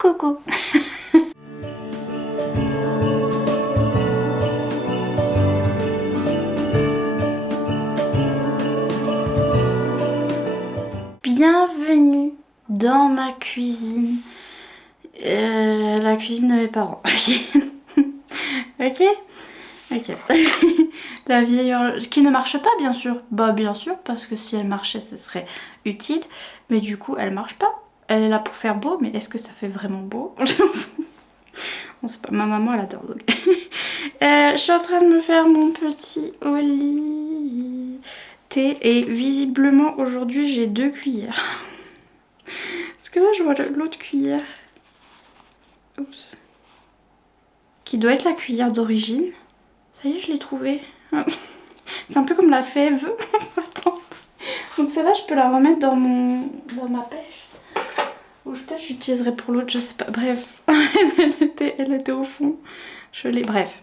Coucou. Bienvenue dans ma cuisine. La cuisine de mes parents. Ok. Ok. La vieille horloge qui ne marche pas, bien sûr. Bah bien sûr, parce que si elle marchait ce serait utile. Mais du coup elle marche pas. Elle est là pour faire beau, mais est-ce que ça fait vraiment beau? On sait pas. Ma maman elle adore donc. Je suis en train de me faire mon petit au lit thé. Et visiblement aujourd'hui j'ai 2 cuillères. Parce que là je vois l'autre cuillère. Oups. Qui doit être la cuillère d'origine. Ça y est, je l'ai trouvée. C'est un peu comme la fève. Attends. Donc celle-là, je peux la remettre dans ma pêche. Ou peut-être j'utiliserai pour l'autre, je sais pas. Bref. elle était au fond. Je l'ai. Bref.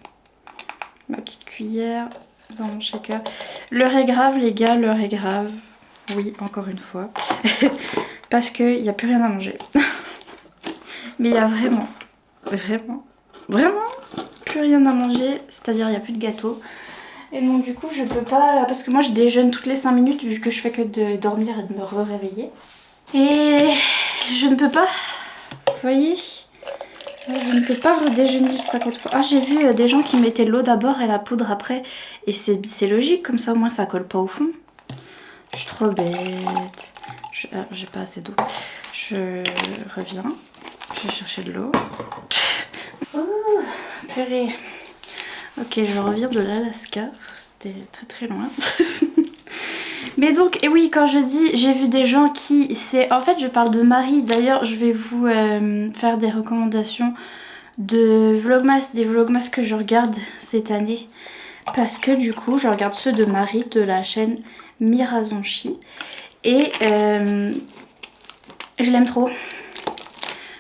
Ma petite cuillère dans mon shaker. L'heure est grave, les gars. L'heure est grave. Oui, encore une fois. Parce qu'il n'y a plus rien à manger. Mais il y a vraiment plus rien à manger. C'est-à-dire, il n'y a plus de gâteau. Et donc du coup je peux pas, parce que moi je déjeune toutes les 5 minutes vu que je fais que de dormir et de me réveiller. Et je ne peux pas, vous voyez, je ne peux pas redéjeuner 50 fois. Ah, j'ai vu des gens qui mettaient l'eau d'abord et la poudre après. Et c'est logique, comme ça au moins ça colle pas au fond. Je suis trop bête. J'ai pas assez d'eau. Je reviens, je vais chercher de l'eau. Oh, purée. Ok, je reviens de l'Alaska, c'était très très loin. Mais donc, et oui, quand je dis j'ai vu des gens qui... En fait, je parle de Marie. D'ailleurs, je vais vous faire des recommandations de vlogmas, des vlogmas que je regarde cette année. Parce que du coup, je regarde ceux de Marie de la chaîne Mirazonchi. Et je l'aime trop.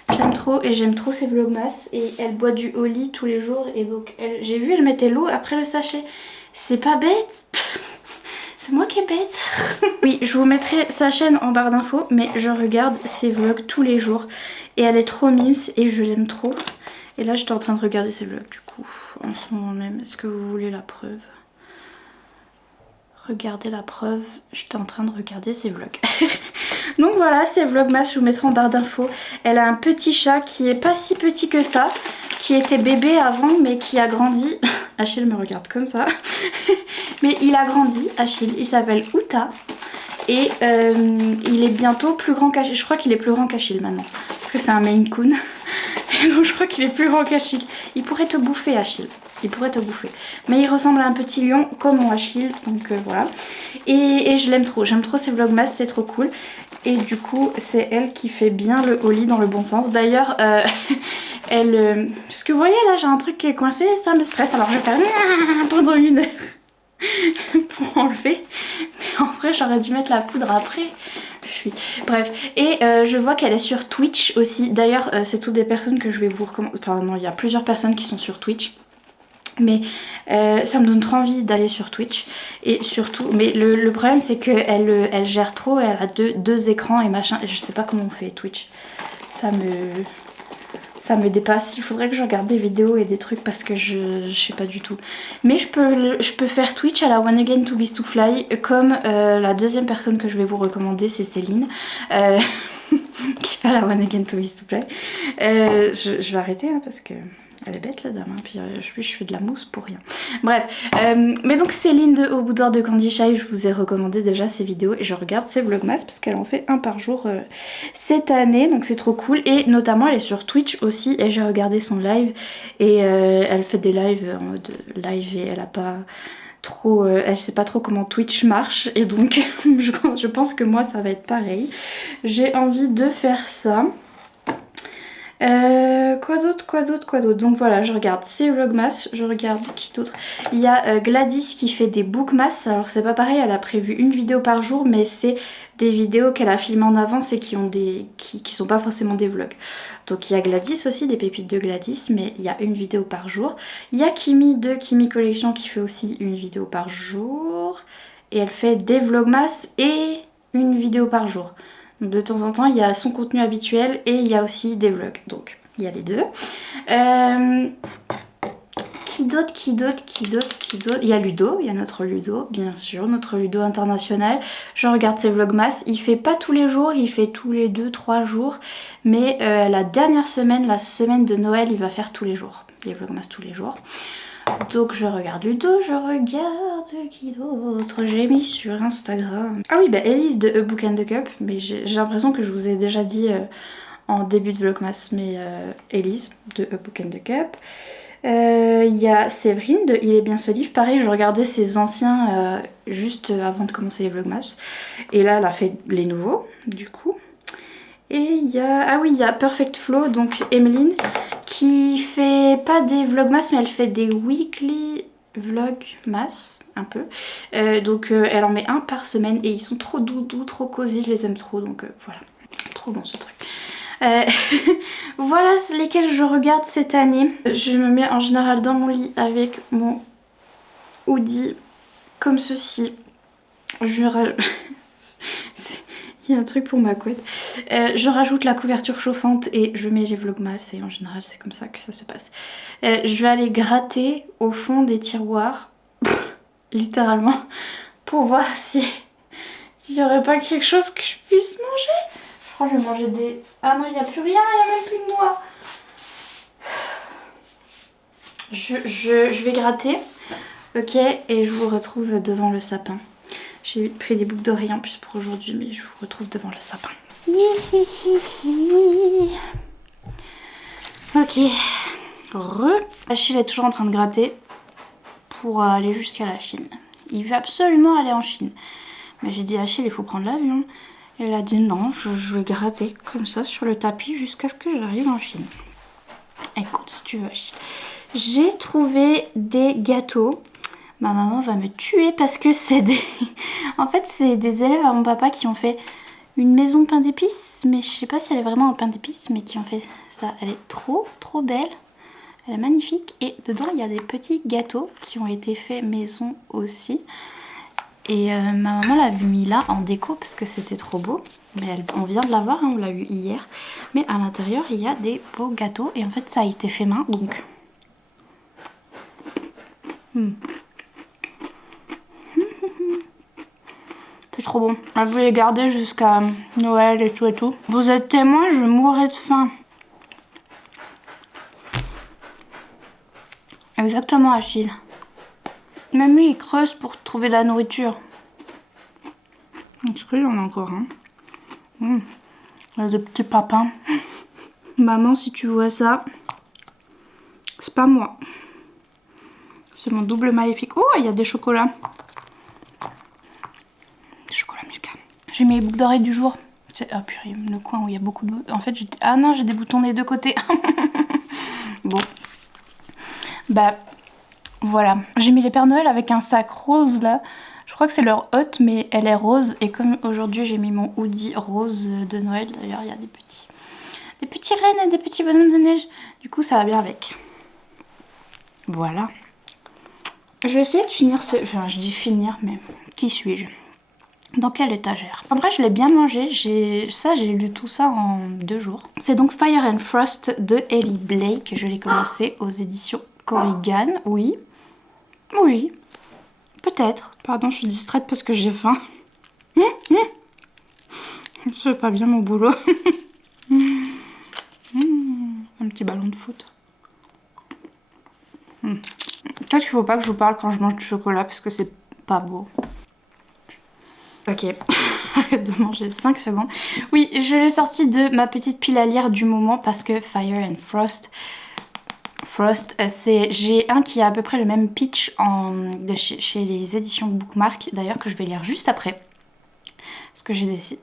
J'aime trop et j'aime trop ses vlogmas. Et elle boit du Oli tous les jours. Et donc j'ai vu elle mettait l'eau après le sachet. C'est pas bête. C'est moi qui est bête. Oui, je vous mettrai sa chaîne en barre d'infos. Mais je regarde ses vlogs tous les jours. Et elle est trop mimes et je l'aime trop. Et là j'étais en train de regarder ses vlogs du coup. En ce moment même. Est-ce que vous voulez la preuve? Regardez la preuve, j'étais en train de regarder ses vlogs. Donc voilà, c'est vlogmas, je vous mettrai en barre d'infos. Elle a un petit chat qui est pas si petit que ça, qui était bébé avant mais qui a grandi. Achille me regarde comme ça. Mais il a grandi, Achille, il s'appelle Uta. Et il est bientôt plus grand qu'Achille. Je crois qu'il est plus grand qu'Achille maintenant. Parce que c'est un Maine Coon. Et donc je crois qu'il est plus grand qu'Achille. Il pourrait te bouffer, Achille. Il pourrait te bouffer. Mais il ressemble à un petit lion comme mon Achille. Donc voilà. Et je l'aime trop. J'aime trop ses vlogmas, c'est trop cool. Et du coup, c'est elle qui fait bien le Oli dans le bon sens. D'ailleurs, elle... parce que vous voyez là, j'ai un truc qui est coincé. Ça me stresse. Alors je vais faire pendant 1 heure. Pour enlever. Mais en vrai, j'aurais dû mettre la poudre après. Bref, et je vois qu'elle est sur Twitch aussi. D'ailleurs, c'est toutes des personnes que je vais vous recommander. Enfin non, il y a plusieurs personnes qui sont sur Twitch. Mais ça me donne trop envie d'aller sur Twitch. Et surtout, mais le problème c'est qu'elle elle gère trop. Elle a deux écrans et machin. Et je sais pas comment on fait Twitch. Ça me dépasse. Il faudrait que je regarde des vidéos et des trucs parce que je sais pas du tout. Mais je peux faire Twitch à la One Again to Beast to Fly. Comme la deuxième personne que je vais vous recommander, c'est Céline. Qui fait la One Again to Beast to Fly. Je vais arrêter hein, parce que... Elle est bête la dame, hein. Puis je fais de la mousse pour rien. Bref, mais donc Céline de Au Boudoir de Candy Shy, je vous ai recommandé déjà ses vidéos et je regarde ses vlogmas parce qu'elle en fait un par jour cette année, donc c'est trop cool. Et notamment elle est sur Twitch aussi et j'ai regardé son live et elle fait des lives en mode live et elle a pas trop, elle sait pas trop comment Twitch marche et donc je pense que moi ça va être pareil. J'ai envie de faire ça. Quoi d'autre. Donc voilà, je regarde ses vlogmas, je regarde qui d'autre. Il y a Gladys qui fait des bookmas. Alors c'est pas pareil, elle a prévu 1 vidéo par jour, mais c'est des vidéos qu'elle a filmées en avance et qui sont pas forcément des vlogs. Donc il y a Gladys aussi, des pépites de Gladys, mais il y a 1 vidéo par jour. Il y a Kimi de Kimi Collection qui fait aussi 1 vidéo par jour. Et elle fait des vlogmas et 1 vidéo par jour. De temps en temps il y a son contenu habituel et il y a aussi des vlogs, donc il y a les deux. Qui d'autre? Il y a Ludo, il y a notre Ludo, bien sûr, notre Ludo international. Je regarde ses vlogmas, il fait pas tous les jours, il fait tous les 2-3 jours. Mais la dernière semaine, la semaine de Noël, il va faire tous les jours. Les vlogmas tous les jours. Donc je regarde Ludo, je regarde qui d'autre j'ai mis sur Instagram. Ah oui, bah Elise de A Book and the Cup, mais j'ai l'impression que je vous ai déjà dit en début de vlogmas, mais Elise de A Book and the Cup. Il y a Séverine de Il est bien ce livre, pareil je regardais ses anciens juste avant de commencer les vlogmas. Et là elle a fait les nouveaux du coup. Et il y a, ah oui, il y a Perfect Flow, donc Emeline, qui fait pas des vlogmas, mais elle fait des weekly vlogmas, un peu. Donc elle en met un par semaine et ils sont trop doudous, trop cosy, je les aime trop, donc voilà. Trop bon ce truc. Voilà lesquels je regarde cette année. Je me mets en général dans mon lit avec mon hoodie, comme ceci. Il y a un truc pour ma couette. Je rajoute la couverture chauffante et je mets les vlogmas et en général c'est comme ça que ça se passe. Je vais aller gratter au fond des tiroirs, littéralement, pour voir s'il n'y aurait pas quelque chose que je puisse manger. Je crois que je vais manger des... Ah non, il n'y a plus rien, il n'y a même plus de noix. Je vais gratter, ok, et je vous retrouve devant le sapin. J'ai pris des boucles d'oreilles en plus pour aujourd'hui, mais je vous retrouve devant le sapin. Ok. Achille est toujours en train de gratter pour aller jusqu'à la Chine. Il veut absolument aller en Chine. Mais j'ai dit à Achille, il faut prendre l'avion. Elle a dit non, je vais gratter comme ça sur le tapis jusqu'à ce que j'arrive en Chine. Écoute, si tu veux, Achille. J'ai trouvé des gâteaux. Ma maman va me tuer parce que c'est des... En fait, c'est des élèves à mon papa qui ont fait une maison pain d'épices. Mais je sais pas si elle est vraiment en pain d'épices, mais qui ont fait ça. Elle est trop belle. Elle est magnifique. Et dedans, il y a des petits gâteaux qui ont été faits maison aussi. Et ma maman l'a mis là en déco parce que c'était trop beau. Mais on vient de l'avoir, hein, on l'a eu hier. Mais à l'intérieur, il y a des beaux gâteaux. Et en fait, ça a été fait main, donc... C'est trop bon. Je vais les garder jusqu'à Noël et tout et tout. Vous êtes témoin, je mourrais de faim. Exactement, Achille. Même lui, il creuse pour trouver de la nourriture. Est-ce qu'il y en a encore un? Il y a des petits papins. Maman, si tu vois ça, c'est pas moi. C'est mon double maléfique. Oh, il y a des chocolats. Des chocolats Milka. J'ai mis les boucles d'oreilles du jour. Ah purée, le coin où il y a beaucoup de... En fait, j'ai... Ah non, j'ai des boutons des deux côtés. Bon. Bah, voilà. J'ai mis les Pères Noël avec un sac rose là. Je crois que c'est leur hôte, mais elle est rose. Et comme aujourd'hui, j'ai mis mon hoodie rose de Noël. D'ailleurs, il y a des petits rennes et des petits bonhommes de neige. Du coup, ça va bien avec. Voilà. Je vais essayer de finir ce... Enfin, je dis finir, mais qui suis-je? Dans quelle étagère? Après, je l'ai bien mangé. J'ai lu tout ça en 2 jours. C'est donc Fire and Frost de Ellie Blake. Je l'ai commencé aux éditions Corrigan. Oui. Oui. Peut-être. Pardon, je suis distraite parce que j'ai faim. Je fais pas bien mon boulot. Un petit ballon de foot. Peut-être qu'il faut pas que je vous parle quand je mange du chocolat parce que c'est pas beau. Ok, arrête de manger 5 secondes. Oui, je l'ai sorti de ma petite pile à lire du moment parce que Fire and Frost, j'ai un qui a à peu près le même pitch chez les éditions Bookmark, d'ailleurs que je vais lire juste après. Parce que j'ai décidé...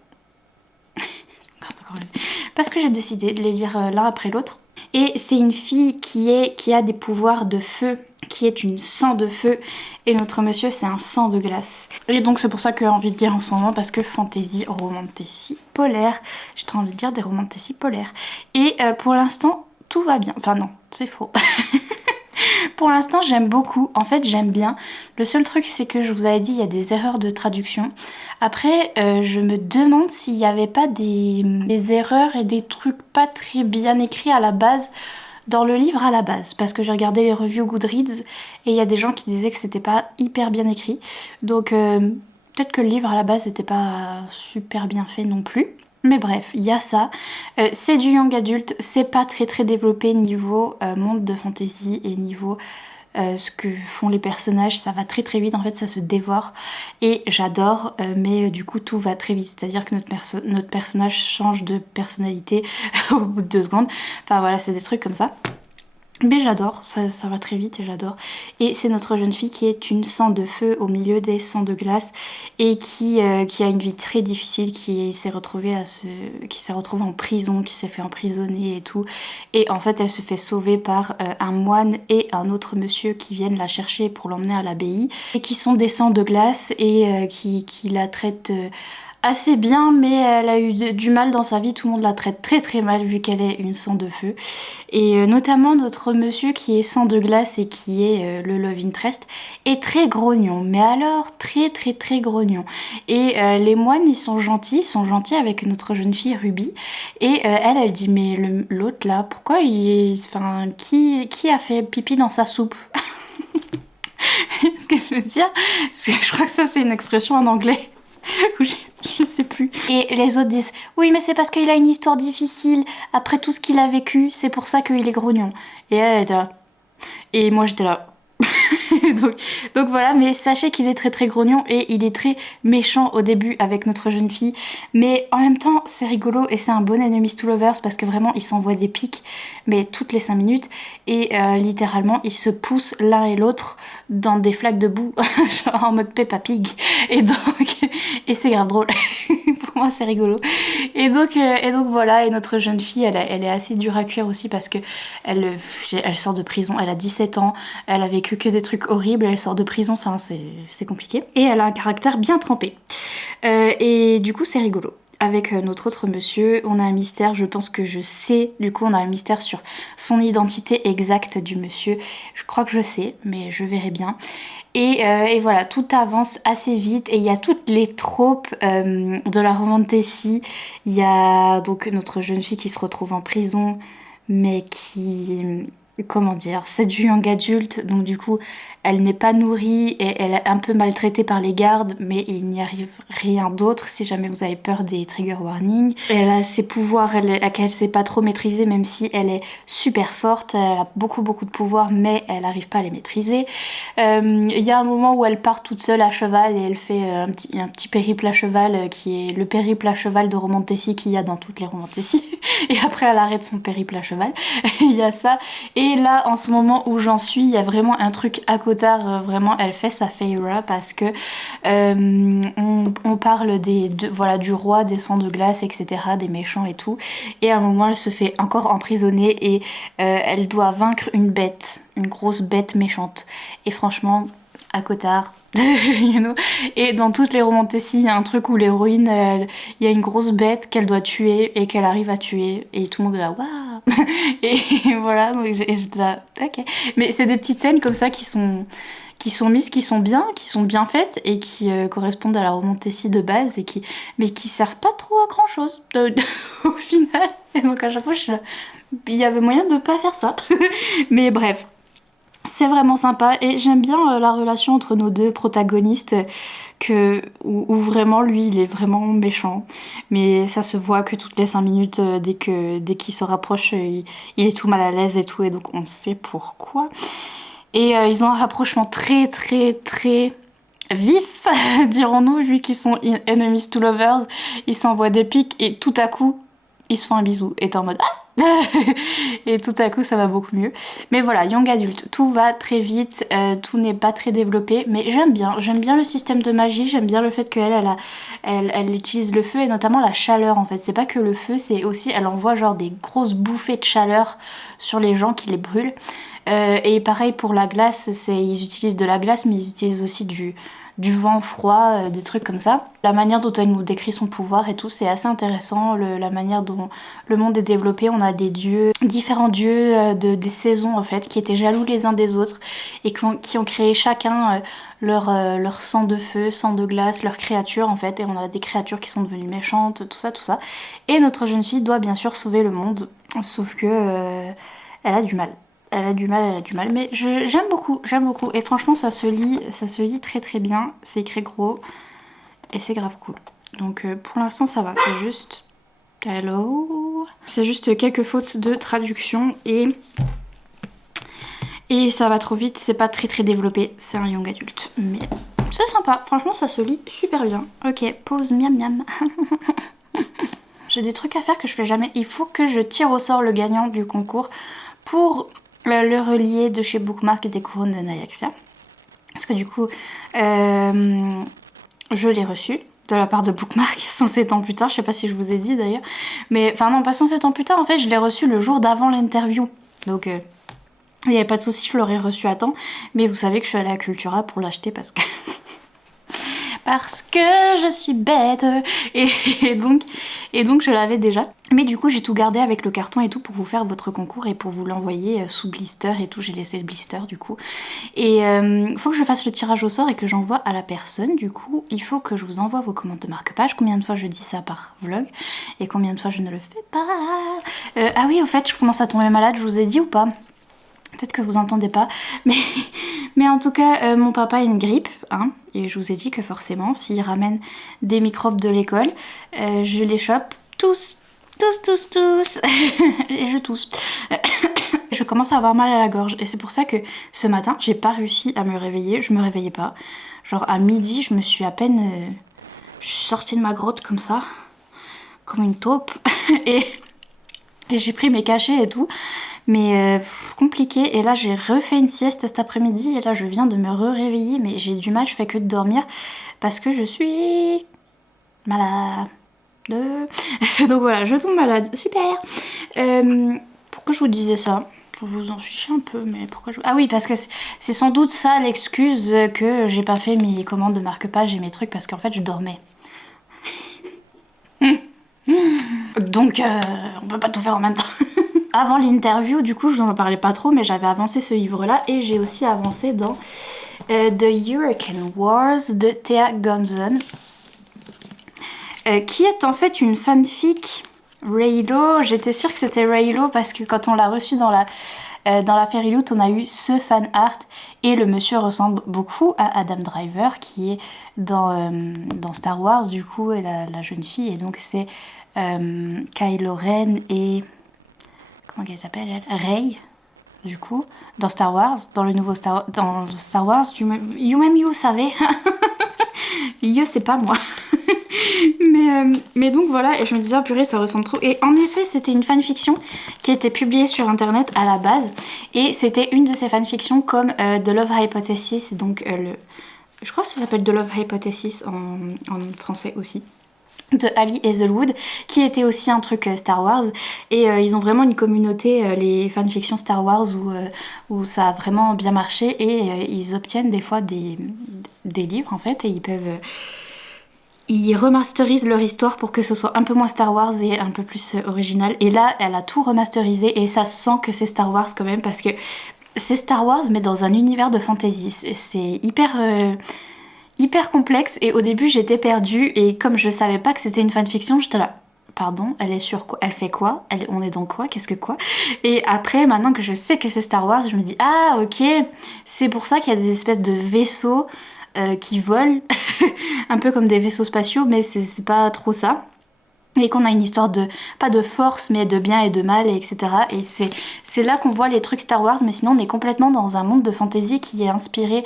parce que j'ai décidé de les lire l'un après l'autre. Et c'est une fille qui a des pouvoirs de feu, qui est une sang de feu, et notre monsieur c'est un sang de glace. Et donc c'est pour ça que j'ai envie de lire en ce moment, parce que fantasy, romantasy, polaire, j'ai trop envie de lire des romantasy polaires. Et pour l'instant tout va bien, enfin non, c'est faux. Pour l'instant j'aime beaucoup, en fait j'aime bien. Le seul truc c'est que je vous avais dit il y a des erreurs de traduction. Après je me demande s'il n'y avait pas des erreurs et des trucs pas très bien écrits à la base dans le livre à la base. Parce que j'ai regardé les reviews Goodreads et il y a des gens qui disaient que c'était pas hyper bien écrit. Donc peut-être que le livre à la base n'était pas super bien fait non plus. Mais bref, il y a ça. C'est du young adulte, c'est pas très développé niveau monde de fantasy et niveau ce que font les personnages. Ça va très vite, en fait ça se dévore. Et j'adore, mais du coup tout va très vite. C'est-à-dire que notre personnage change de personnalité au bout de 2 secondes. Enfin voilà, c'est des trucs comme ça. Mais j'adore, ça va très vite et j'adore. Et c'est notre jeune fille qui est une sang de feu au milieu des sangs de glace et qui a une vie très difficile, qui s'est retrouvée en prison, qui s'est fait emprisonner et tout. Et en fait elle se fait sauver par un moine et un autre monsieur qui viennent la chercher pour l'emmener à l'abbaye et qui sont des sangs de glace et qui la traitent assez bien, mais elle a eu du mal dans sa vie. Tout le monde la traite très mal vu qu'elle est une sang de feu. Et notamment notre monsieur qui est sang de glace et qui est le love interest est très grognon. Mais alors très grognon. Et les moines ils sont gentils avec notre jeune fille Ruby. Et elle dit mais l'autre là, pourquoi enfin qui a fait pipi dans sa soupe? Ce que je veux dire, parce que je crois que ça c'est une expression en anglais. Je sais plus. Et les autres disent oui mais c'est parce qu'il a une histoire difficile après tout ce qu'il a vécu, c'est pour ça qu'il est grognon. Et elle était là. Et moi j'étais là. donc voilà, mais sachez qu'il est très grognon et il est très méchant au début avec notre jeune fille, mais en même temps c'est rigolo et c'est un bon enemies to lovers parce que vraiment ils s'envoient des pics mais toutes les 5 minutes et littéralement ils se poussent l'un et l'autre dans des flaques de boue genre en mode Peppa Pig et c'est grave drôle. Pour moi c'est rigolo et donc voilà. Et notre jeune fille elle est assez dure à cuire aussi parce que elle sort de prison, elle a 17 ans, elle a vécu que des trucs horribles, elle sort de prison, enfin c'est compliqué. Et elle a un caractère bien trempé. Et du coup c'est rigolo. Avec notre autre monsieur, on a un mystère, je pense que je sais, du coup on a un mystère sur son identité exacte du monsieur. Je crois que je sais, mais je verrai bien. Et voilà, tout avance assez vite et il y a toutes les tropes de la romantasy. Il y a donc notre jeune fille qui se retrouve en prison, mais qui... Comment dire, c'est du young adulte, donc du coup elle n'est pas nourrie et elle est un peu maltraitée par les gardes, mais il n'y arrive rien d'autre si jamais vous avez peur des trigger warnings. Elle a ses pouvoirs qu'elle sait pas trop maîtriser, même si elle est super forte, elle a beaucoup de pouvoirs, mais elle n'arrive pas à les maîtriser. Il y a un moment où elle part toute seule à cheval et elle fait un petit périple à cheval qui est le périple à cheval de romantasy qu'il y a dans toutes les romantasy. Et après elle arrête son périple à cheval. Il y a ça. Et là en ce moment où j'en suis, il y a vraiment un truc à Cotard, vraiment elle fait sa Feyre parce que on parle voilà, du roi des sangs de glace, etc., des méchants et tout. Et à un moment elle se fait encore emprisonner et elle doit vaincre une bête, une grosse bête méchante. Et franchement, à Cotard, you know. Et dans toutes les romantasy, il y a un truc où l'héroïne, il y a une grosse bête qu'elle doit tuer et qu'elle arrive à tuer. Et tout le monde est là, waouh. Et voilà, donc j'étais là, ok. Mais c'est des petites scènes comme ça qui sont mises, qui sont bien faites et qui correspondent à la romantasy de base et mais qui servent pas trop à grand chose au final. Et donc à chaque fois, il y avait moyen de pas faire ça. Mais bref. C'est vraiment sympa et j'aime bien la relation entre nos deux protagonistes où vraiment lui il est vraiment méchant, mais ça se voit que toutes les 5 minutes dès qu'il se rapproche il est tout mal à l'aise et tout, et donc on sait pourquoi. Et ils ont un rapprochement très vif dirons-nous, vu qu'ils sont enemies to lovers. Ils s'envoient des pics et tout à coup ils se font un bisou et t'es en mode ah. Et tout à coup ça va beaucoup mieux. Mais voilà, young adulte, tout va très vite, tout n'est pas très développé, mais j'aime bien le système de magie, j'aime bien le fait qu'elle elle utilise le feu et notamment la chaleur en fait. C'est pas que le feu, c'est aussi elle envoie genre des grosses bouffées de chaleur sur les gens qui les brûlent. Et pareil pour la glace, ils utilisent de la glace mais ils utilisent aussi du vent froid, des trucs comme ça. La manière dont elle nous décrit son pouvoir et tout, c'est assez intéressant. La manière dont le monde est développé, on a des dieux, différents dieux des saisons en fait, qui étaient jaloux les uns des autres et qui ont créé chacun leur sang de feu, sang de glace, leurs créatures en fait. Et on a des créatures qui sont devenues méchantes, tout ça, tout ça. Et notre jeune fille doit bien sûr sauver le monde, sauf que elle a du mal. Elle a du mal, mais j'aime beaucoup. Et franchement, ça se lit très très bien. C'est écrit gros et c'est grave cool. Donc pour l'instant, ça va. C'est juste... Hello. C'est juste quelques fautes de traduction et ça va trop vite. C'est pas très très développé. C'est un young adulte, mais c'est sympa. Franchement, ça se lit super bien. Ok, pause miam miam. J'ai des trucs à faire que je fais jamais. Il faut que je tire au sort le gagnant du concours pour le relier de chez Bookmark des couronnes de Nyaxia. Parce que du coup, je l'ai reçu de la part de Bookmark 107 ans plus tard. Je sais pas si je vous ai dit d'ailleurs. Mais enfin non, pas 107 ans plus tard. En fait, je l'ai reçu le jour d'avant l'interview. Donc il n'y avait pas de souci, je l'aurais reçu à temps. Mais vous savez que je suis allée à Cultura pour l'acheter parce que... parce que je suis bête et donc je l'avais déjà. Mais du coup j'ai tout gardé avec le carton et tout pour vous faire votre concours et pour vous l'envoyer sous blister et tout. J'ai laissé le blister du coup. Et faut que je fasse le tirage au sort et que j'envoie à la personne. Du coup il faut que je vous envoie vos commandes de marque-page. Combien de fois je dis ça par vlog et combien de fois je ne le fais pas. Ah oui, au fait je commence à tomber malade, je vous ai dit ou pas? Peut-être que vous entendez pas, mais en tout cas, mon papa a une grippe, hein, et je vous ai dit que forcément, s'il ramène des microbes de l'école, je les chope tous, et je tousse. Je commence à avoir mal à la gorge, et c'est pour ça que ce matin, j'ai pas réussi à me réveiller, je me réveillais pas. Genre à midi, je me suis à peine... je suis sortie de ma grotte comme ça, comme une taupe, et j'ai pris mes cachets et tout. Mais compliqué, et là j'ai refait une sieste cet après-midi et là je viens de me réveiller, mais j'ai du mal, je fais que de dormir parce que je suis malade. Donc voilà, je tombe malade, super. Pourquoi je vous disais ça? Pour vous en ficher un peu, mais pourquoi je... Ah oui, parce que c'est sans doute ça l'excuse que j'ai pas fait mes commandes de marque-page et mes trucs parce qu'en fait je dormais. Donc on peut pas tout faire en même temps. Avant l'interview, du coup, je vous en parlais pas trop, mais j'avais avancé ce livre-là et j'ai aussi avancé dans The Hurricane Wars de Thea Gunson, qui est en fait une fanfic Raylo. J'étais sûre que c'était Raylo parce que quand on l'a reçu dans la Fairy Loot, on a eu ce fan art et le monsieur ressemble beaucoup à Adam Driver qui est dans Star Wars, du coup, et la jeune fille, et donc c'est Kylo Ren et... comment elle s'appelle elle? Rey, du coup, dans Star Wars, dans le nouveau Star Wars, you savez. You, c'est pas moi. mais donc voilà, et je me disais, oh purée, ça ressemble trop. Et en effet, c'était une fanfiction qui était publiée sur internet à la base, et c'était une de ces fanfictions comme The Love Hypothesis, donc je crois que ça s'appelle The Love Hypothesis en français aussi, de Ali Hazelwood, qui était aussi un truc Star Wars, et ils ont vraiment une communauté, les fanfictions Star Wars, où ça a vraiment bien marché, et ils obtiennent des fois des livres en fait, et ils remasterisent leur histoire pour que ce soit un peu moins Star Wars et un peu plus original. Et là, elle a tout remasterisé et ça sent que c'est Star Wars quand même, parce que c'est Star Wars mais dans un univers de fantasy. C'est hyper complexe, et au début j'étais perdue, et comme je savais pas que c'était une fanfiction, j'étais là, pardon, elle est sur quoi, elle fait quoi, on est dans quoi, qu'est-ce que quoi? Et après, maintenant que je sais que c'est Star Wars, je me dis, ah ok, c'est pour ça qu'il y a des espèces de vaisseaux qui volent, un peu comme des vaisseaux spatiaux, mais c'est pas trop ça. Et qu'on a une histoire de, pas de force, mais de bien et de mal, etc. Et c'est là qu'on voit les trucs Star Wars, mais sinon on est complètement dans un monde de fantasy qui est inspiré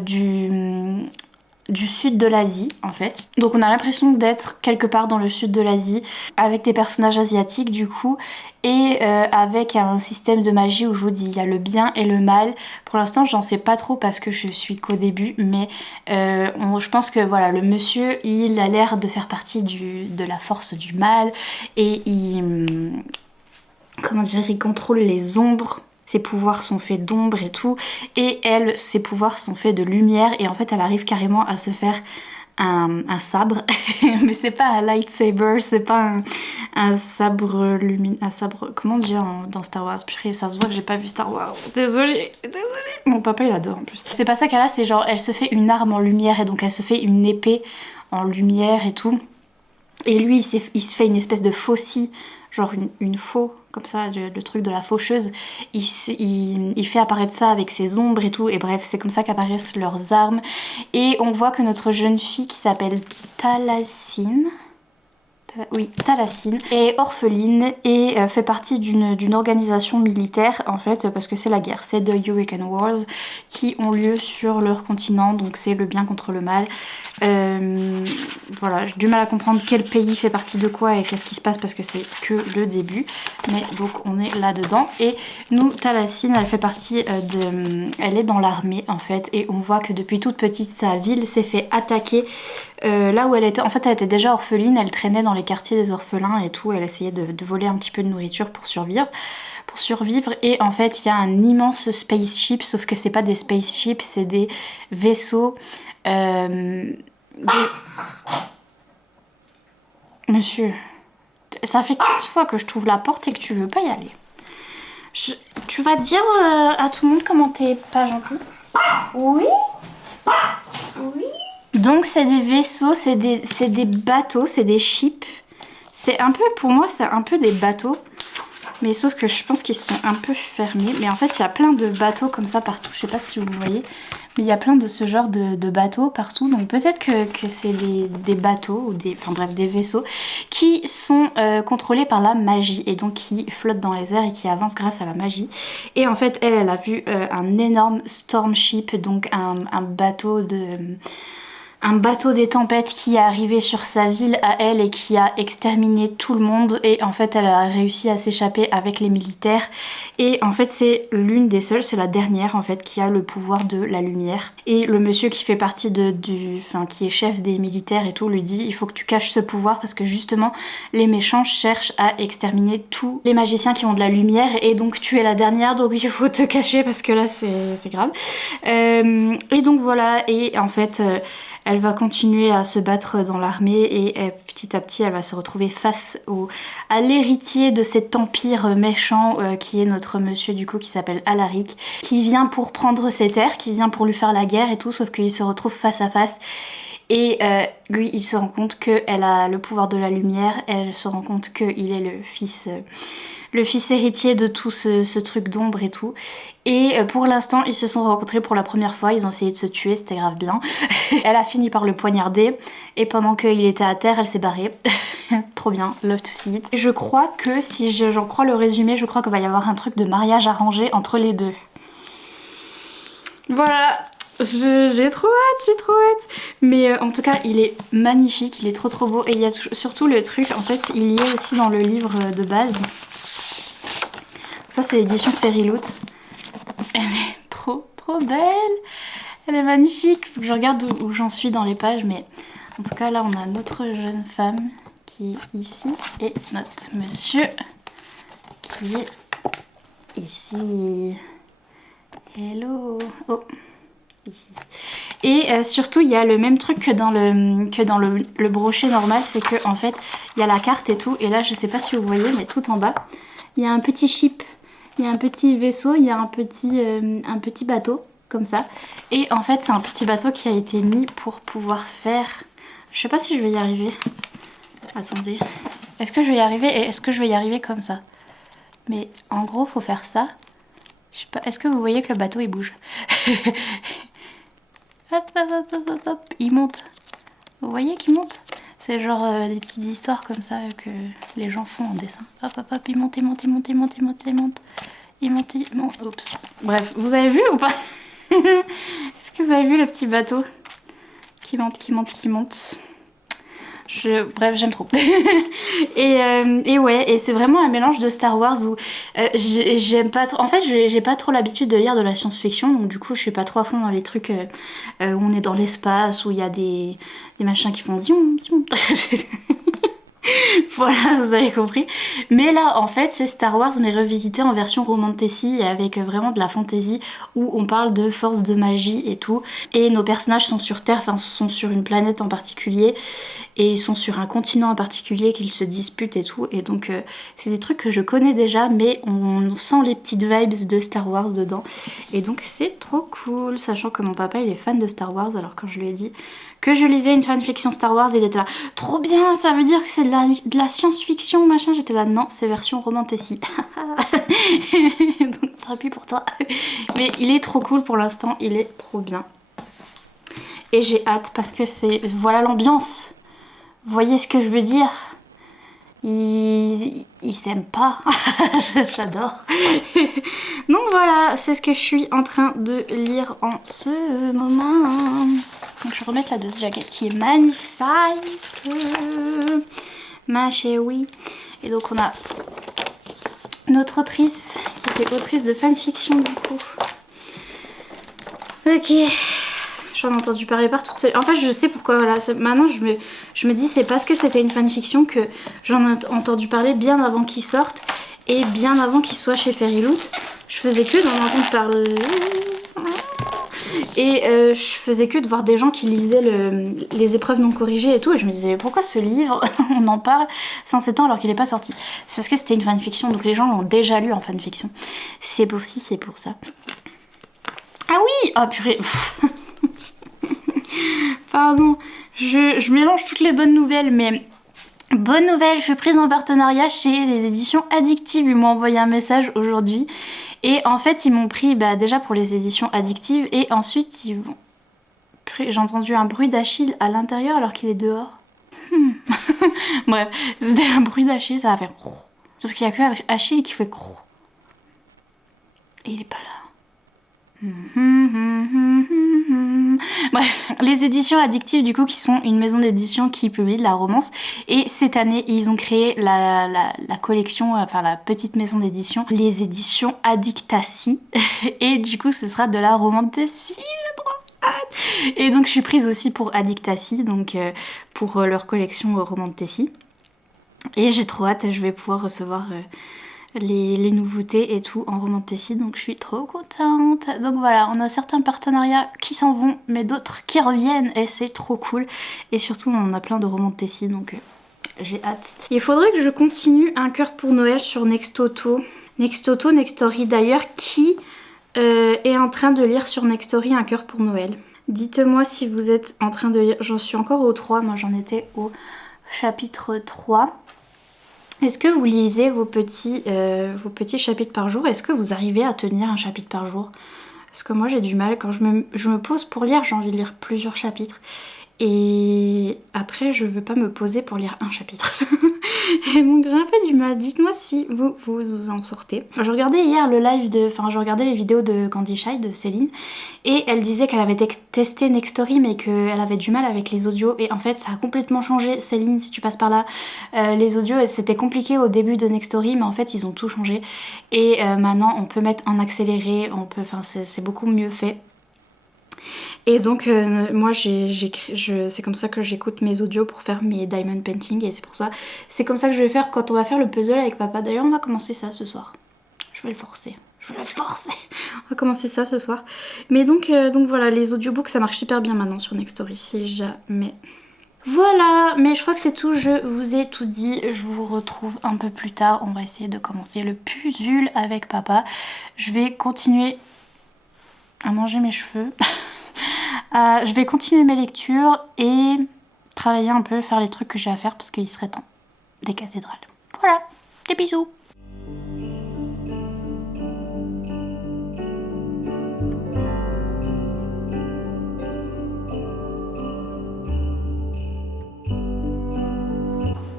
du sud de l'Asie en fait. Donc on a l'impression d'être quelque part dans le sud de l'Asie avec des personnages asiatiques du coup, et avec un système de magie où je vous dis il y a le bien et le mal. Pour l'instant j'en sais pas trop parce que je suis qu'au début, mais je pense que voilà, le monsieur il a l'air de faire partie de la force du mal, et il contrôle les ombres ses pouvoirs sont faits d'ombre et tout, et elle, ses pouvoirs sont faits de lumière, et en fait elle arrive carrément à se faire un sabre, mais c'est pas un lightsaber, c'est pas un sabre lumineux, un sabre, comment dire dans Star Wars, purée, ça se voit que j'ai pas vu Star Wars, désolée, mon papa il adore en plus. C'est pas ça qu'elle a, c'est genre elle se fait une arme en lumière, et donc elle se fait une épée en lumière et tout, et lui il se fait une espèce de faucille, genre une faux, comme ça, le truc de la faucheuse, il fait apparaître ça avec ses ombres et tout, et bref, c'est comme ça qu'apparaissent leurs armes. Et on voit que notre jeune fille qui s'appelle Talacine, oui, Talacine, est orpheline et fait partie d'une organisation militaire en fait, parce que c'est la guerre, c'est The Hurricane Wars qui ont lieu sur leur continent, donc c'est le bien contre le mal. Voilà, j'ai du mal à comprendre quel pays fait partie de quoi et qu'est-ce qui se passe parce que c'est que le début, mais donc on est là dedans. Et nous, Talacine, elle fait partie elle est dans l'armée en fait, et on voit que depuis toute petite sa ville s'est fait attaquer. Là où elle était, en fait elle était déjà orpheline, elle traînait dans les quartiers des orphelins et tout, elle essayait de voler un petit peu de nourriture pour survivre, et en fait il y a un immense spaceship, sauf que c'est pas des spaceships, c'est des vaisseaux. Monsieur, ça fait 15 fois que je trouve la porte et que tu veux pas y aller. Tu vas dire à tout le monde comment t'es pas gentil? Oui. Oui. Donc c'est des vaisseaux, c'est des bateaux, c'est des ships. C'est un peu, pour moi c'est un peu des bateaux. Mais sauf que je pense qu'ils sont un peu fermés. Mais en fait il y a plein de bateaux comme ça partout. Je sais pas si vous voyez. Mais il y a plein de ce genre de bateaux partout. Donc peut-être que c'est des bateaux, ou enfin bref des vaisseaux, qui sont contrôlés par la magie. Et donc qui flottent dans les airs et qui avancent grâce à la magie. Et en fait elle a vu un énorme storm ship. Donc un bateau des tempêtes qui est arrivé sur sa ville à elle et qui a exterminé tout le monde, et en fait elle a réussi à s'échapper avec les militaires, et en fait c'est l'une des seules, c'est la dernière en fait qui a le pouvoir de la lumière. Et le monsieur qui fait partie qui est chef des militaires et tout lui dit il faut que tu caches ce pouvoir parce que justement les méchants cherchent à exterminer tous les magiciens qui ont de la lumière, et donc tu es la dernière, donc il faut te cacher parce que là c'est grave. Et donc voilà, et en fait elle va continuer à se battre dans l'armée, et petit à petit elle va se retrouver face à l'héritier de cet empire méchant qui est notre monsieur du coup qui s'appelle Alaric, qui vient pour prendre ses terres, qui vient pour lui faire la guerre et tout, sauf qu'il se retrouve face à face. Et lui il se rend compte qu'elle a le pouvoir de la lumière, elle se rend compte qu'il est le fils héritier de tout ce truc d'ombre et tout. Et pour l'instant ils se sont rencontrés pour la première fois, ils ont essayé de se tuer, c'était grave bien. Elle a fini par le poignarder, et pendant qu'il était à terre elle s'est barrée. Trop bien, love to see it. Et je crois que si j'en crois le résumé, je crois qu'il va y avoir un truc de mariage arrangé entre les deux. Voilà, j'ai trop hâte. Mais en tout cas il est magnifique, il est trop beau, et il y a surtout le truc, en fait il y est aussi dans le livre de base. Ça c'est l'édition Fairyloot. Elle est trop belle, elle est magnifique. Faut que je regarde où j'en suis dans les pages, mais en tout cas là on a notre jeune femme qui est ici et notre monsieur qui est ici. Hello. Oh, ici. Et surtout il y a le même truc que dans le brochet normal, c'est que en fait il y a la carte et tout, et là je sais pas si vous voyez mais tout en bas il y a un petit ship, il y a un petit vaisseau, il y a un petit bateau comme ça, et en fait c'est un petit bateau qui a été mis pour pouvoir faire, je sais pas si je vais y arriver, attendez, est-ce que je vais y arriver, et est-ce que je vais y arriver comme ça, mais en gros faut faire ça, je sais pas, est-ce que vous voyez que le bateau il bouge? Hop, il monte, vous voyez qu'il monte? C'est genre des petites histoires comme ça que les gens font en dessin. Hop, il monte. Oups. Bref, vous avez vu ou pas? Est-ce que vous avez vu le petit bateau qui monte? Bref, j'aime trop. et ouais, et c'est vraiment un mélange de Star Wars où j'aime pas trop. En fait, j'ai pas trop l'habitude de lire de la science-fiction, donc du coup, je suis pas trop à fond dans les trucs où on est dans l'espace, où il y a des machins qui font zion. Voilà, vous avez compris. Mais là, en fait, c'est Star Wars, mais revisité en version romantasy, avec vraiment de la fantasy, où on parle de force de magie et tout. Et nos personnages sont sur Terre, enfin, sont sur une planète en particulier, et ils sont sur un continent en particulier qu'ils se disputent et tout. Et donc, c'est des trucs que je connais déjà, mais on sent les petites vibes de Star Wars dedans. Et donc, c'est trop cool, sachant que mon papa, il est fan de Star Wars, alors quand je lui ai dit que je lisais une fanfiction Star Wars, il était là, trop bien, ça veut dire que c'est de la science-fiction, machin. J'étais là, non, c'est version romantasy. Donc tant pis pour toi. Mais il est trop cool pour l'instant, il est trop bien. Et j'ai hâte parce que c'est, voilà l'ambiance. Vous voyez ce que je veux dire? Ils s'aiment pas. J'adore. Donc voilà, c'est ce que je suis en train de lire en ce moment. Donc je vais remettre la deuxième jaquette qui est magnifique. Ma chérie. Et donc on a notre autrice qui était autrice de fanfiction du coup. Ok. J'en ai entendu parler par toute seule. En fait, je sais pourquoi. Voilà. Maintenant, je me dis, c'est parce que c'était une fanfiction que j'en ai entendu parler bien avant qu'il sorte et bien avant qu'il soit chez Fairyloot. Je faisais que d'en entendre parler. Et je faisais que de voir des gens qui lisaient les épreuves non corrigées et tout. Et je me disais, pourquoi ce livre, on en parle sans 7 ans alors qu'il n'est pas sorti? C'est parce que c'était une fanfiction, donc les gens l'ont déjà lu en fanfiction. C'est pour ci, c'est pour ça. Ah oui! Oh purée. Pardon, je mélange toutes les bonnes nouvelles, mais bonne nouvelle, je suis prise en partenariat chez les éditions Addictives. Ils m'ont envoyé un message aujourd'hui et en fait ils m'ont pris déjà pour les éditions Addictives et ensuite ils vont... J'ai entendu un bruit d'Achille à l'intérieur alors qu'il est dehors. Bref, c'était un bruit d'Achille, ça va faire... Sauf qu'il n'y a que Achille qui fait... Et il est pas là. Bref, les éditions Addictives du coup qui sont une maison d'édition qui publie de la romance et cette année ils ont créé la collection, enfin la petite maison d'édition, les éditions Addictasy et du coup ce sera de la romantasy, j'ai trop hâte. Et donc je suis prise aussi pour Addictasy, donc pour leur collection romantasy et j'ai trop hâte, je vais pouvoir recevoir les nouveautés et tout en romantasy, donc je suis trop contente. Donc voilà, on a certains partenariats qui s'en vont mais d'autres qui reviennent et c'est trop cool et surtout on en a plein de romantasy, donc j'ai hâte. Il faudrait que je continue un cœur pour Noël sur Nextoto, Nextory d'ailleurs, qui est en train de lire sur Nextory un cœur pour Noël. Dites-moi si vous êtes en train de lire, j'en suis encore au 3, moi j'en étais au chapitre 3. Est-ce que vous lisez vos petits chapitres par jour? Est-ce que vous arrivez à tenir un chapitre par jour? Parce que moi j'ai du mal, quand je me pose pour lire, j'ai envie de lire plusieurs chapitres. Et après je veux pas me poser pour lire un chapitre. Et donc j'ai un peu du mal, dites-moi si vous en sortez. Je regardais hier le live je regardais les vidéos de Candy Shy, de Céline, et elle disait qu'elle avait testé Nextory mais qu'elle avait du mal avec les audios, et en fait ça a complètement changé. Céline, si tu passes par là, les audios c'était compliqué au début de Nextory mais en fait ils ont tout changé et maintenant on peut mettre en accéléré, c'est beaucoup mieux fait. Et donc moi c'est comme ça que j'écoute mes audios pour faire mes diamond painting et c'est comme ça que je vais faire quand on va faire le puzzle avec papa. D'ailleurs on va commencer ça ce soir. Je vais le forcer. On va commencer ça ce soir. Mais donc voilà, les audiobooks ça marche super bien maintenant sur Nextory si jamais. Voilà, mais je crois que c'est tout, je vous ai tout dit, je vous retrouve un peu plus tard, on va essayer de commencer le puzzle avec papa. Je vais continuer à manger mes cheveux. Je vais continuer mes lectures et travailler un peu, faire les trucs que j'ai à faire parce qu'il serait temps des cathédrales. Voilà, des bisous.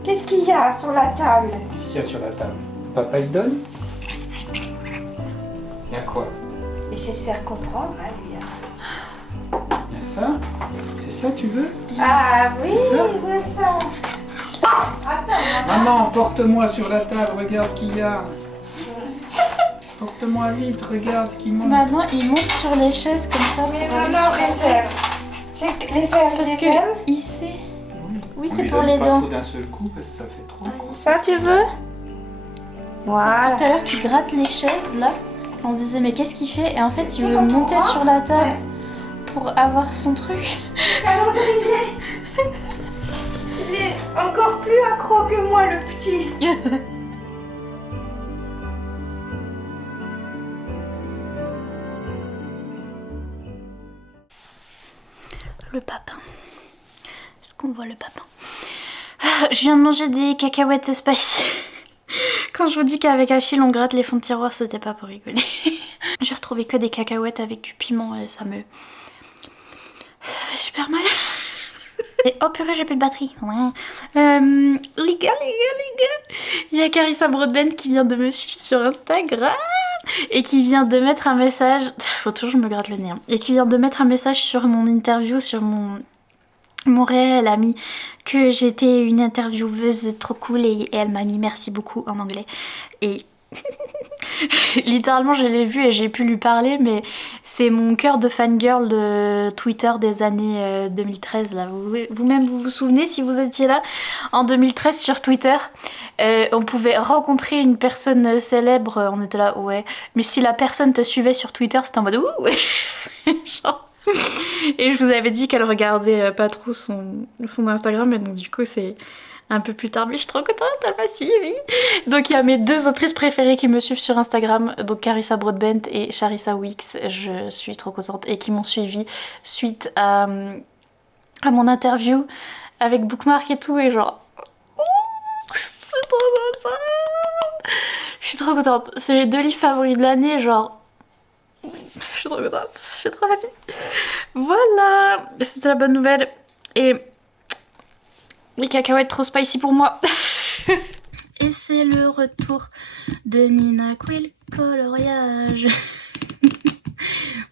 Qu'est-ce qu'il y a sur la table? Qu'est-ce qu'il y a sur la table? Papa il donne? Il y a quoi? Essaie de se faire comprendre, hein, lui. Il y a ça? C'est ça tu veux? Ah oui, ça? je veux ça. Attends, maman, porte-moi sur la table, regarde ce qu'il y a. Porte-moi vite, regarde ce qu'il monte. Maintenant, il monte sur les chaises comme ça. Mais non, les serres. C'est les faire parce les que serres. il sait. Oui, On c'est lui pour donne les pas dents. tout d'un seul coup parce que ça fait trop. Ça, tu veux? Voilà. Tout à l'heure, tu grattes les chaises là. On se disait, mais qu'est-ce qu'il fait? Et en fait, il veut monter sur la table pour avoir son truc. Calendrier. Il est encore plus accro que moi, le petit. Le papin. Est-ce qu'on voit le papin? Je viens de manger des cacahuètes spicy. Quand je vous dis qu'avec Achille on gratte les fonds de tiroir, c'était pas pour rigoler. J'ai retrouvé que des cacahuètes avec du piment et ça fait super mal. Et oh purée, j'ai plus de batterie. Ouais. Les gars, il y a Carissa Broadbent qui vient de me suivre sur Instagram et qui vient de mettre un message. Faut toujours que je me gratte le nez. Hein. Et qui vient de mettre un message sur mon interview, sur mon réel. Elle a mis que j'étais une intervieweuse trop cool et elle m'a mis merci beaucoup en anglais. Et littéralement je l'ai vu et j'ai pu lui parler, mais c'est mon cœur de fangirl de Twitter des années 2013 là. Vous-même vous vous souvenez, si vous étiez là en 2013 sur Twitter, on pouvait rencontrer une personne célèbre, on était là ouais, mais si la personne te suivait sur Twitter c'était en mode ouh ouais. Genre. Et je vous avais dit qu'elle regardait pas trop son Instagram, et donc du coup c'est un peu plus tard, mais je suis trop contente, elle m'a suivi. Donc il y a mes deux autrices préférées qui me suivent sur Instagram, donc Carissa Broadbent et Charissa Weeks. Je suis trop contente, et qui m'ont suivi suite à mon interview avec Bookmark et tout, et genre c'est trop content. Je suis trop contente, c'est les 2 livres favoris de l'année, genre je suis trop contente, je suis trop happy. Voilà, c'était la bonne nouvelle. Et les cacahuètes trop spicy pour moi. Et c'est le retour de Nina Quill coloriage.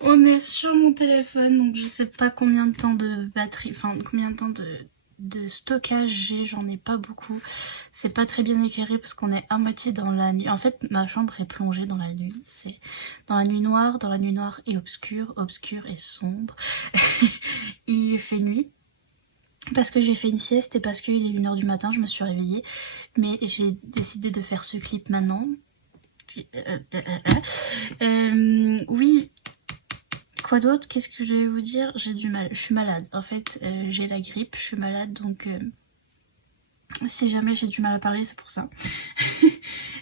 On est sur mon téléphone, donc je sais pas combien de temps de batterie, enfin combien de temps de stockage j'ai, j'en ai pas beaucoup. C'est pas très bien éclairé parce qu'on est à moitié dans la nuit. En fait, ma chambre est plongée dans la nuit. C'est dans la nuit noire et obscure et sombre. Il fait nuit. Parce que j'ai fait une sieste et parce qu'il est 1h du matin, je me suis réveillée. Mais j'ai décidé de faire ce clip maintenant. Oui. Quoi d'autre? Qu'est-ce que je vais vous dire? J'ai du mal. Je suis malade. En fait, j'ai la grippe. Je suis malade. Donc, si jamais j'ai du mal à parler, c'est pour ça.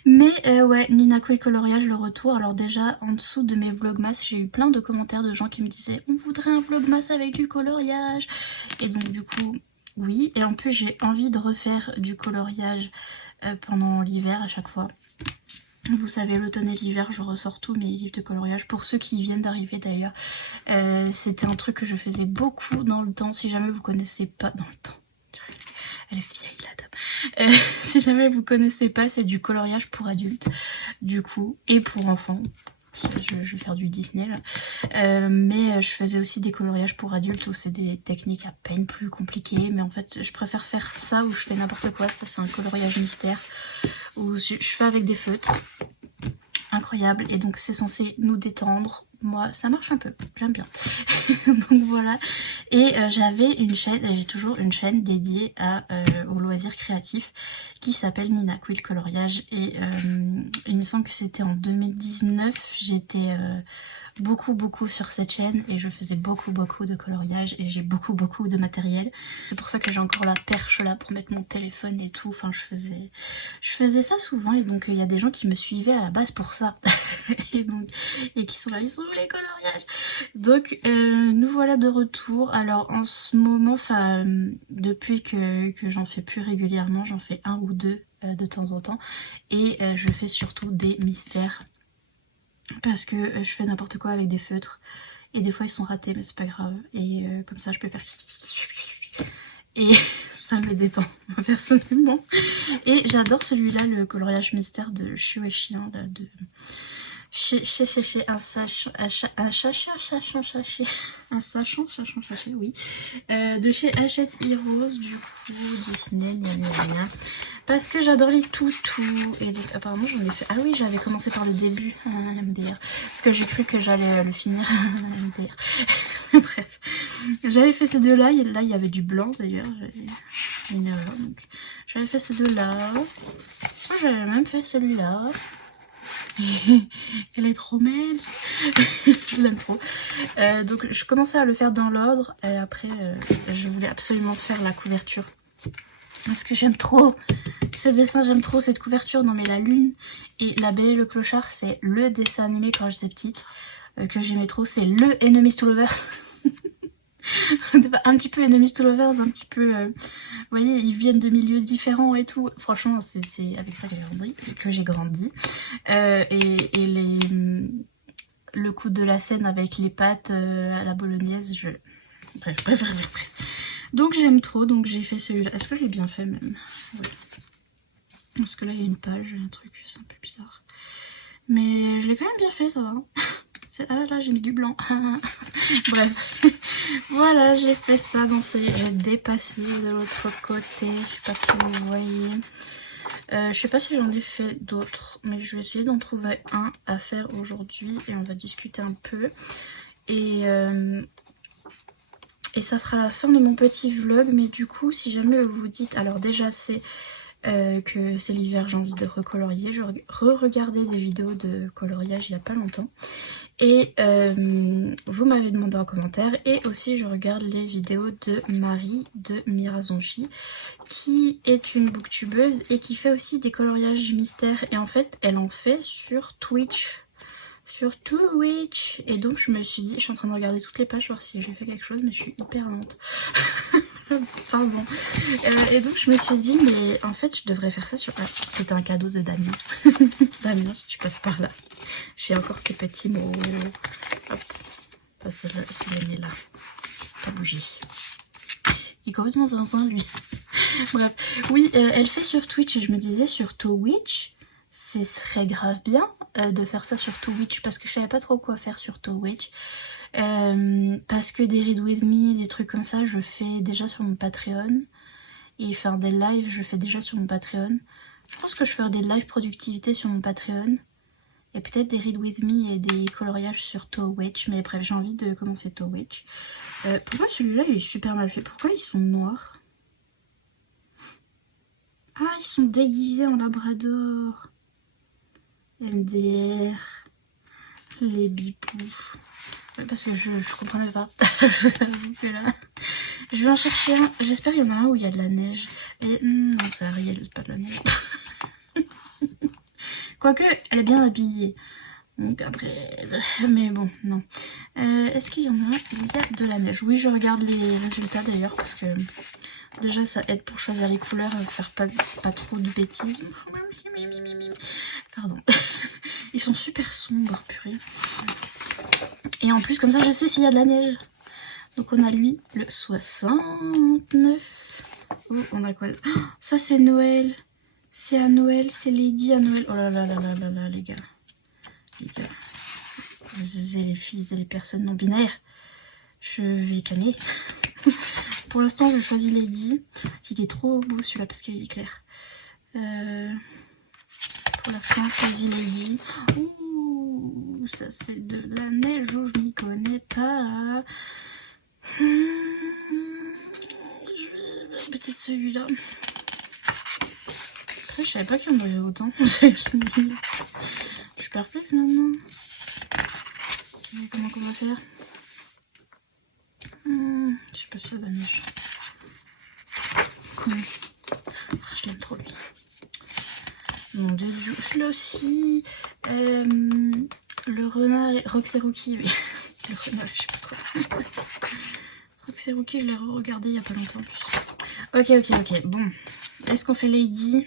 Mais ouais, Nina Quill coloriage, le retour. Alors déjà, en dessous de mes vlogmas, j'ai eu plein de commentaires de gens qui me disaient « On voudrait un vlogmas avec du coloriage !» Et donc du coup, oui. Et en plus, j'ai envie de refaire du coloriage pendant l'hiver à chaque fois. Vous savez, l'automne et l'hiver, je ressors tous mes livres de coloriage. Pour ceux qui viennent d'arriver d'ailleurs, c'était un truc que je faisais beaucoup dans le temps. Si jamais vous connaissez pas... Dans le temps. Elle est vieille la dame. Si jamais vous connaissez pas, c'est du coloriage pour adultes, du coup, et pour enfants. Je vais faire du Disney là. Mais je faisais aussi des coloriages pour adultes où c'est des techniques à peine plus compliquées. Mais en fait, je préfère faire ça où je fais n'importe quoi. Ça, c'est un coloriage mystère où je fais avec des feutres. Incroyable. Et donc, c'est censé nous détendre. Moi, ça marche un peu, j'aime bien. Donc voilà. Et j'avais une chaîne, j'ai toujours une chaîne dédiée aux loisirs créatifs qui s'appelle Nina Quill coloriage. Et il me semble que c'était en 2019, j'étais beaucoup sur cette chaîne et je faisais beaucoup de coloriage et j'ai beaucoup de matériel. C'est pour ça que j'ai encore la perche là pour mettre mon téléphone et tout. Enfin, je faisais ça souvent, et donc il y a des gens qui me suivaient à la base pour ça. et qui sont là, ils sont où les coloriages? Donc nous voilà de retour. Alors en ce moment, enfin depuis que j'en fais plus régulièrement, j'en fais 1 ou 2 de temps en temps, et je fais surtout des mystères parce que je fais n'importe quoi avec des feutres et des fois ils sont ratés, mais c'est pas grave, et comme ça je peux faire et ça me détend personnellement. Et j'adore celui-là, le coloriage mystère de Chou et Chien là, de chez un sachant sachet, oui, de chez Hachette Heroes, du coup Disney, gna. Parce que j'adore les toutous. Et donc apparemment j'en ai fait... Ah oui, j'avais commencé par le début, MDR. Parce que j'ai cru que j'allais le finir, MDR. Bref. J'avais fait ces deux-là, et là il y avait du blanc d'ailleurs. une erreur. Donc j'avais fait ces deux-là. J'avais même fait celui-là. Elle est trop mince. Je l'aime trop. Donc je commençais à le faire dans l'ordre. Et après, je voulais absolument faire la couverture. Parce que j'aime trop ce dessin, j'aime trop cette couverture. Non mais la lune et la Belle et le Clochard, c'est le dessin animé quand j'étais petite. Que j'aimais trop. C'est le Enemies to Lovers. Un petit peu Enemies to Lovers, un petit peu... vous voyez, ils viennent de milieux différents et tout. Franchement, c'est avec ça que j'ai grandi. Et le coup de la scène avec les pâtes à la bolognaise, Bref. Donc j'aime trop, donc j'ai fait celui-là. Est-ce que je l'ai bien fait même? Ouais. Parce que là, il y a une page, un truc, c'est un peu bizarre. Mais je l'ai quand même bien fait, ça va. Ah là, j'ai mis du blanc. Bref. Voilà, j'ai fait ça dans celui. J'ai dépassé de l'autre côté. Je sais pas si vous voyez. Je sais pas si j'en ai fait d'autres, mais je vais essayer d'en trouver un à faire aujourd'hui et on va discuter un peu. Et ça fera la fin de mon petit vlog, mais du coup, si jamais vous vous dites, alors déjà c'est que c'est l'hiver, j'ai envie de recolorier. Je re-regardais des vidéos de coloriage il y a pas longtemps. Et vous m'avez demandé en commentaire, et aussi je regarde les vidéos de Marie de Mirazonchi, qui est une booktubeuse et qui fait aussi des coloriages mystères. Et en fait, elle en fait sur Twitch. Et donc je me suis dit, je suis en train de regarder toutes les pages voir si j'ai fait quelque chose, mais je suis hyper lente. Pardon. Et donc je me suis dit, mais en fait je devrais faire ça sur... Ah, c'était un cadeau de Damien. Damien, si tu passes par là. J'ai encore ces petits mots. Hop. Ça, je les mets là. Pas bouger. Il est complètement zinzin lui. Bref. Oui, elle fait sur Twitch et je me disais sur Twitch, ce serait grave bien de faire ça sur Twitch parce que je savais pas trop quoi faire sur Twitch. Parce que des Read With Me, des trucs comme ça, je fais déjà sur mon Patreon. Et faire des lives, je fais déjà sur mon Patreon. Je pense que je ferai des lives productivité sur mon Patreon. Et peut-être des Read With Me et des coloriages sur Twitch. Mais bref, j'ai envie de commencer Twitch. Pourquoi celui-là, il est super mal fait? Pourquoi ils sont noirs? Ah, ils sont déguisés en labrador. MDR. Les bipous. Ouais, parce que je comprenais pas. J'avoue que là... Je vais en chercher un. J'espère qu'il y en a un où il y a de la neige. Et non, c'est Ariel, c'est pas de la neige. Quoique, elle est bien habillée. Donc après... Mais bon, non. Est-ce qu'il y en a où il y a de la neige? Oui, je regarde les résultats d'ailleurs, parce que... Déjà, ça aide pour choisir les couleurs et faire pas trop de bêtises. Pardon. Ils sont super sombres, purée. Et en plus, comme ça, je sais s'il y a de la neige. Donc on a lui, le 69. Oh, on a quoi? Oh, ça, c'est Noël. C'est à Noël, c'est Lady à Noël. Oh là là là là là là, les gars. Les gars. C'est les filles et les personnes non binaires. Je vais canner. Pour l'instant, je choisis Lady. Il est trop beau celui-là parce qu'il est clair. Pour l'instant, je choisis Lady. Ouh, ça c'est de la neige où je n'y connais pas. Je vais peut-être celui-là. Après, je savais pas qu'il y en avait autant. Je suis perplexe maintenant. Comment qu'on va faire? Je sais pas si ça va neige. Je l'aime trop lui. Mon dieu, celui-là aussi. Le renard Roxy Rookie, oui. Le renard, je sais pas quoi. Roxy Rookie, je l'ai regardé il y a pas longtemps en plus. Ok. Bon. Est-ce qu'on fait Lady?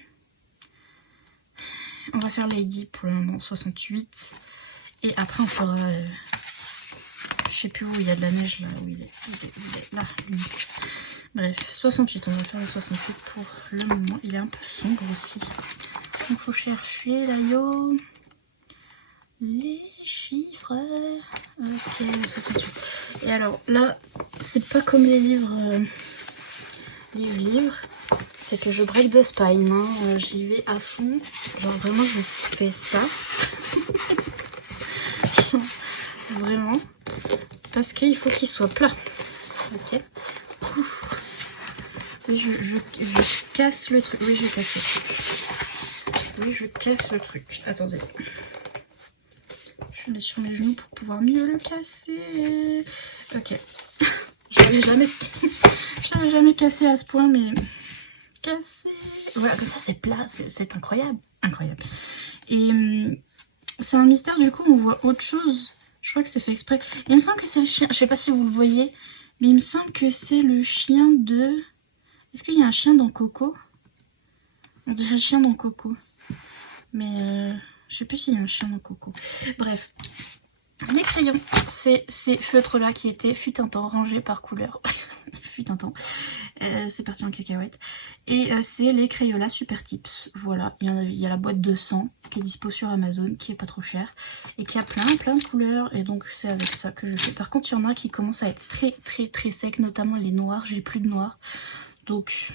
On va faire Lady pour le moment 68. Et après on fera... je sais plus où il y a de la neige là. Où il est là, lui. Bref, 68. On va faire le 68 pour le moment. Il est un peu sombre aussi. Donc faut chercher là, yo. Les chiffres. Ok, 68. Et alors là, c'est pas comme les livres. C'est que je break the spine. Hein. J'y vais à fond. Genre vraiment, je fais ça. Vraiment. Parce qu'il faut qu'il soit plat. Ok. Je casse le truc. Oui, je casse le truc. Oui, je casse le truc. Attendez. Je mets sur mes genoux pour pouvoir mieux le casser. Ok. Je l'avais jamais cassé à ce point, mais... Cassé. Voilà, comme ça c'est plat. C'est incroyable. Incroyable. Et c'est un mystère, du coup, on voit autre chose. Je crois que c'est fait exprès. Il me semble que c'est le chien. Je sais pas si vous le voyez, mais il me semble que c'est le chien de... Est-ce qu'il y a un chien dans Coco? On dirait le chien dans Coco. Mais je sais plus s'il y a un chien dans Coco. Bref. Mes crayons, c'est ces feutres-là qui étaient, fut un temps, rangés par couleur. Fut un temps. C'est parti en cacahuète. Et c'est les Crayola Super Tips. Voilà, il y a la boîte de 100 qui est dispo sur Amazon, qui est pas trop chère. Et qui a plein de couleurs. Et donc c'est avec ça que je fais. Par contre, il y en a qui commencent à être très secs, notamment les noirs. J'ai plus de noirs. Donc...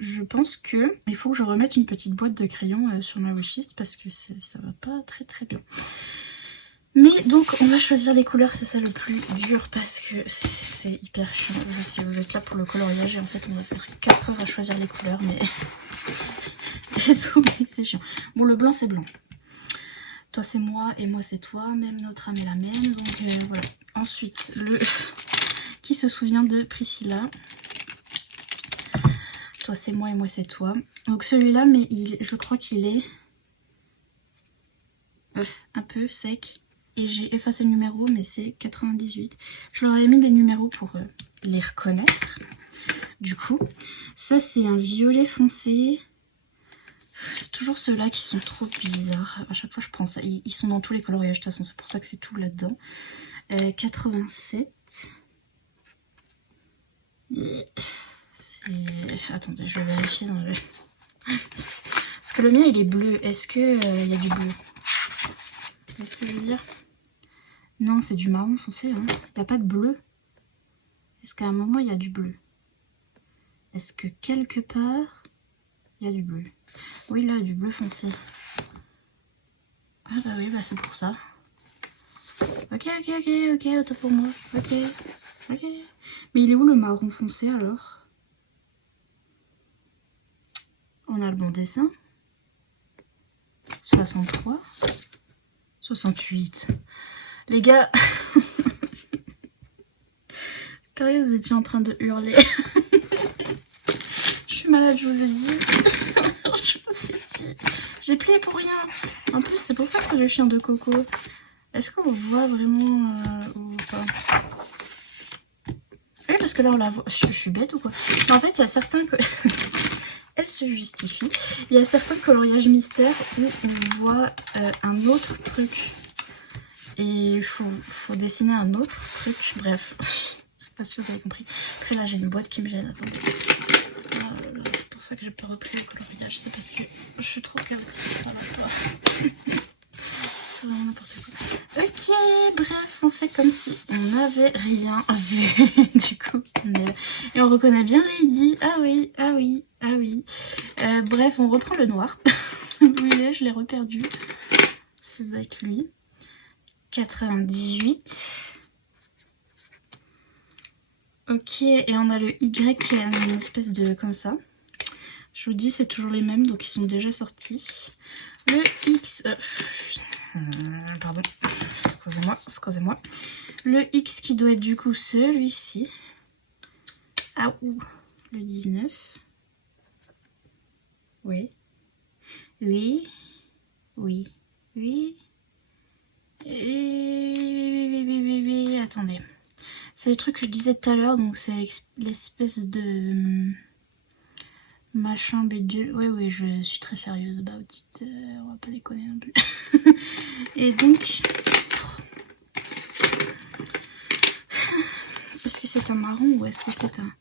je pense que il faut que je remette une petite boîte de crayons sur ma wishlist parce que ça va pas très bien. Mais donc on va choisir les couleurs, c'est ça le plus dur parce que c'est hyper chiant. Je sais, vous êtes là pour le coloriage et en fait on va faire 4 heures à choisir les couleurs, mais désolé, c'est chiant. Bon, le blanc c'est blanc. Toi c'est moi et moi c'est toi, même notre âme est la même, donc voilà. Ensuite, le qui se souvient de Priscilla. Toi c'est moi et moi c'est toi. Donc celui-là, mais je crois qu'il est un peu sec. Et j'ai effacé le numéro, mais c'est 98. Je leur ai mis des numéros pour les reconnaître. Du coup, ça c'est un violet foncé. C'est toujours ceux-là qui sont trop bizarres. À chaque fois je prends ça. Ils sont dans tous les coloriages de toute façon, c'est pour ça que c'est tout là-dedans. 87. Attendez, je vais vérifier dans le... Parce que le mien il est bleu. Est-ce que il y a du bleu? Qu'est-ce que je veux dire? Non, c'est du marron foncé. Hein. Il n'y a pas de bleu. Est-ce qu'à un moment il y a du bleu? Est-ce que quelque part il y a du bleu? Oui, là, du bleu foncé. Ah bah oui, bah c'est pour ça. Ok, autant pour moi. Ok. Mais il est où le marron foncé alors? On a le bon dessin. 63. 68. Les gars, pareil, vous étiez en train de hurler. Je suis malade, je vous ai dit. Je vous ai dit. J'ai plié pour rien. En plus, c'est pour ça que c'est le chien de Coco. Est-ce qu'on voit vraiment ou pas? Oui, parce que là, on la voit. Je suis bête ou quoi? Mais en fait, il y a certains... Elle se justifie. Il y a certains coloriages mystères où on voit un autre truc. Et il faut dessiner un autre truc. Bref, je sais pas si vous avez compris. Après là j'ai une boîte qui me gêne. Attendez. C'est pour ça que j'ai pas repris le coloriage. C'est parce que je suis trop chaotique. Ça va pas. C'est vraiment n'importe quoi. Ok, bref, on fait comme si on n'avait rien vu. Du coup, on est là. Et on reconnaît bien Lady. Ah oui. Bref, on reprend le noir. Où il est, je l'ai reperdu. C'est avec lui. 98. Ok, et on a le Y qui est une espèce de... comme ça. Je vous dis, c'est toujours les mêmes, donc ils sont déjà sortis. Le X... pardon, excusez-moi. Le X qui doit être du coup celui-ci. Ah, ouh, le 19. Oui. Attendez. C'est le truc que je disais tout à l'heure, donc c'est l'espèce de machin bidule. Oui, je suis très sérieuse about it. On va pas déconner non plus. Et donc... Est-ce que c'est un marron ou est-ce que c'est un...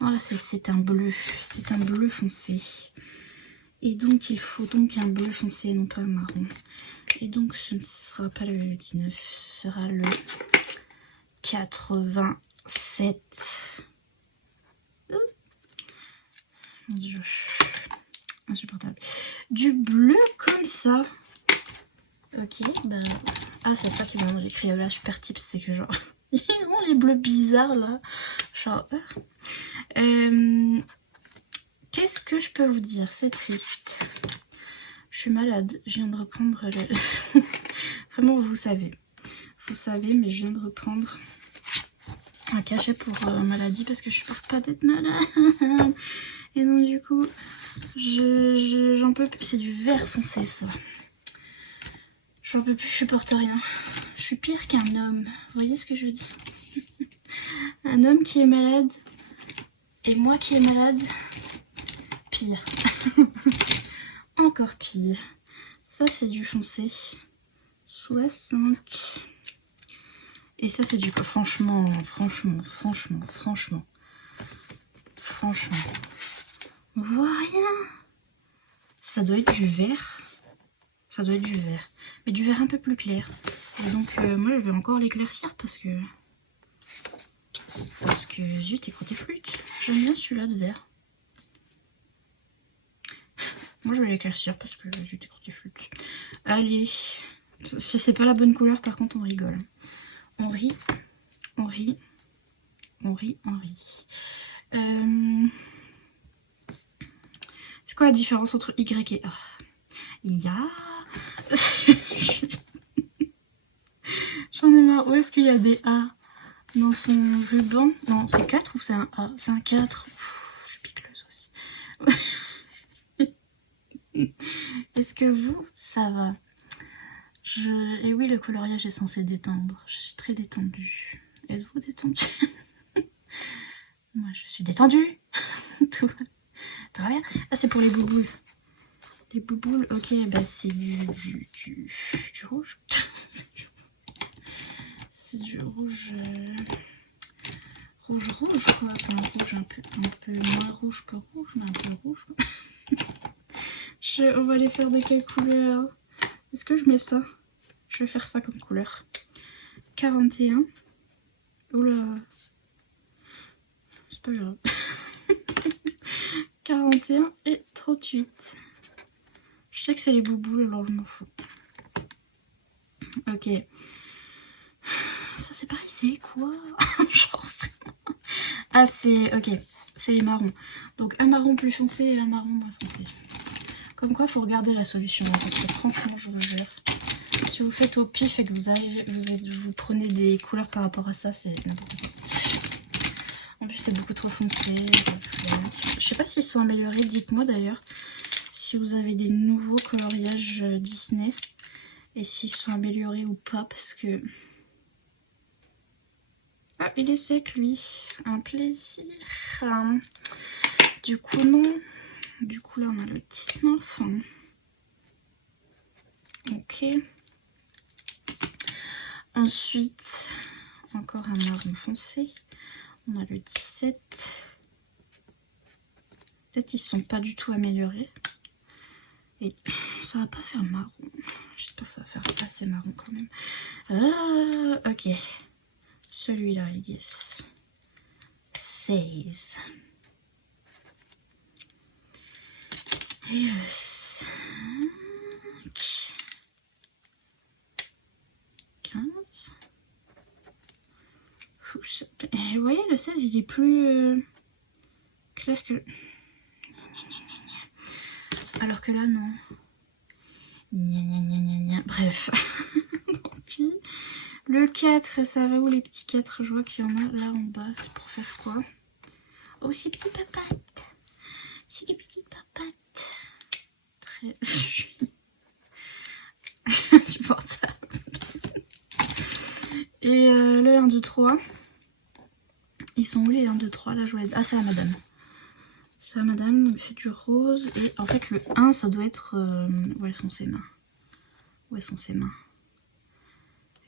Non, là c'est un bleu. C'est un bleu foncé. Et donc il faut donc un bleu foncé, non pas un marron. Et donc ce ne sera pas le 19, ce sera le 87. Mon Dieu, insupportable. Du bleu comme ça. Ok, bah... Ah, c'est ça qui m'a dans les Crayola Super Tips, c'est que genre... Ils ont les bleus bizarres là. Genre... Qu'est-ce que je peux vous dire? C'est triste. Je suis malade. Je viens de reprendre le... Vraiment, vous savez. Vous savez, mais je viens de reprendre un cachet pour maladie parce que je supporte pas d'être malade. Et donc du coup, j'en peux plus. C'est du vert foncé, ça. J'en peux plus, je supporte rien. Je suis pire qu'un homme. Vous voyez ce que je veux dire? Un homme qui est malade et moi qui est malade, pire. Encore pire. Ça, c'est du foncé. 60. Et ça, c'est du... Franchement. On voit rien. Ça doit être du vert. Ça doit être du vert. Mais du vert un peu plus clair. Et donc, moi, je vais encore l'éclaircir parce que... zut, écoutez flûte. J'aime bien celui-là de vert. Moi, je vais l'éclaircir parce que zut, écoutez flûte. Allez. Si c'est pas la bonne couleur, par contre, on rigole. On rit. C'est quoi la différence entre Y et A? Ya. J'en ai marre. Où est-ce qu'il y a des A dans son ruban? Non, c'est 4 ou c'est un A? C'est un 4. Je suis piqueuse aussi. Est-ce que vous, ça va? Et oui, le coloriage est censé détendre. Je suis très détendue. Êtes-vous détendue? Moi, je suis détendue. Tout va bien. Ah, c'est pour les bouboules. Les bouboules, ok, bah c'est du rouge. C'est du rouge... rouge quoi. Enfin, rouge un peu moins rouge que rouge, mais un peu rouge quoi. On va les faire de quelle couleur? Est-ce que je mets ça? Je vais faire ça comme couleur. 41. Oula. C'est pas grave. 41 et 38. Je sais que c'est les bouboules, alors je m'en fous. Ok. Ça c'est pareil, c'est quoi? Genre vraiment. Ah c'est... Ok. C'est les marrons. Donc un marron plus foncé et un marron moins foncé. Comme quoi, faut regarder la solution. Parce que franchement, je vous jure. Si vous faites au pif et que vous prenez des couleurs par rapport à ça, c'est n'importe quoi. En plus, c'est beaucoup trop foncé. Je sais pas s'ils sont améliorés. Dites-moi d'ailleurs si vous avez des nouveaux coloriages Disney. Et s'ils sont améliorés ou pas. Parce que... Ah, il est sec, lui. Un plaisir. Du coup, non. Du coup, là, on a le 19. Ok. Ensuite, encore un marron foncé. On a le 17. Peut-être ils ne sont pas du tout améliorés. Et ça va pas faire marron. J'espère que ça va faire assez marron quand même. Ah, ok. Celui-là, il dit 16. Et le 5. 15. Et vous voyez, le 16, il est plus clair que... Alors que là, non. Bref. Tant pis. Le 4, ça va où les petits 4? Je vois qu'il y en a là en bas. C'est pour faire quoi? Oh, ces petits papates. C'est des petites papates. Très... insupportable. Et le 1, 2, 3. Ils sont où les 1, 2, 3? Là, je voulais... Ah, c'est la madame. C'est la madame, donc c'est du rose. Et en fait, le 1, ça doit être... Où elles sont ses mains? Où elles sont ses mains?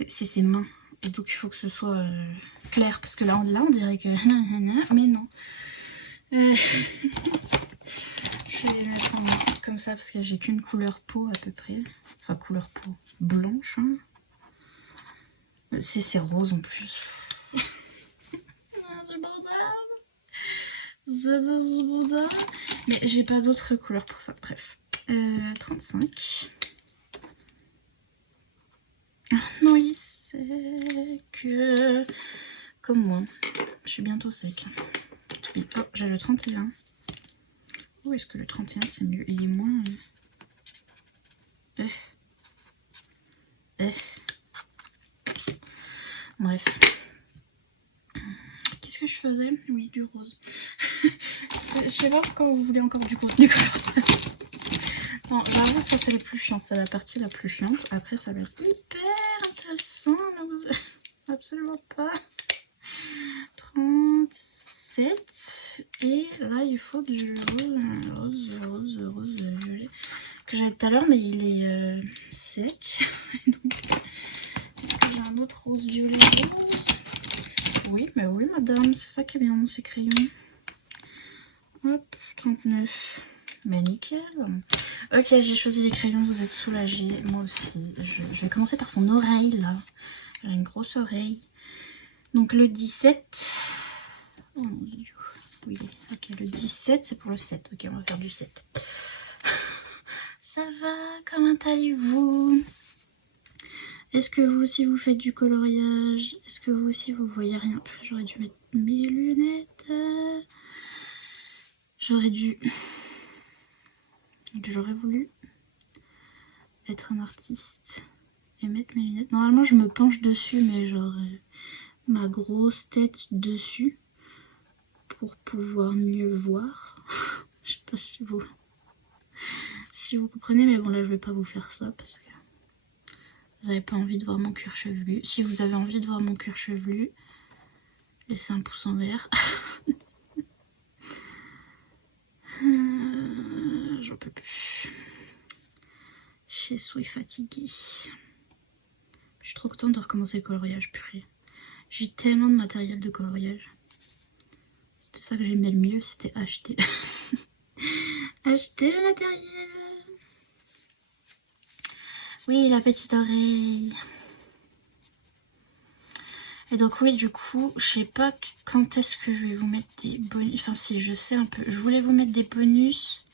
C'est ses mains. Et donc, il faut que ce soit clair. Parce que là, on dirait que... Mais non. Je vais les mettre en comme ça parce que j'ai qu'une couleur peau à peu près. Enfin, couleur peau blanche. Hein. C'est rose en plus. C'est insupportable. Mais j'ai pas d'autres couleurs pour ça. Bref. 35. Non, il est sec. Comme moi. Je suis bientôt sec. Tout compris. Oh, j'ai le 31. Où est-ce que le 31 c'est mieux? Il est moins... Bref. Qu'est-ce que je faisais? Oui, du rose. Je sais pas pourquoi vous voulez encore du contenu coloré. Non, vraiment ça c'est le plus chiant, c'est la partie la plus chiante. Après ça va être hyper intéressant. Absolument pas. 37. Et là il faut du rose violet. Que j'avais tout à l'heure mais il est sec. Donc, est-ce que j'ai un autre rose violet rose? Oui, mais oui madame, c'est ça qui est bien dans ces crayons. Hop, 39. Mais nickel. Ok, j'ai choisi les crayons, vous êtes soulagés. Moi aussi. Je vais commencer par son oreille là. Elle a une grosse oreille. Donc le 17. Oh mon dieu. Oui, ok, le 17 c'est pour le 7. Ok, on va faire du 7. Ça va? Comment allez-vous? Est-ce que vous aussi vous faites du coloriage? Est-ce que vous aussi vous voyez rien? Après j'aurais dû mettre mes lunettes. J'aurais voulu être un artiste et mettre mes lunettes. Normalement je me penche dessus mais j'aurais ma grosse tête dessus pour pouvoir mieux voir. Je sais pas si vous comprenez, mais bon là je vais pas vous faire ça parce que vous avez pas envie de voir mon cuir chevelu. Si vous avez envie de voir mon cuir chevelu, laissez un pouce en l'air. J'en peux plus. Je suis fatiguée. Je suis trop contente de recommencer le coloriage, purée. J'ai tellement de matériel de coloriage. C'était ça que j'aimais le mieux, c'était acheter. Acheter le matériel. Oui, la petite oreille. Et donc oui, du coup, je sais pas quand est-ce que je vais vous mettre des bonus. Enfin si, je sais un peu. Je voulais vous mettre des bonus.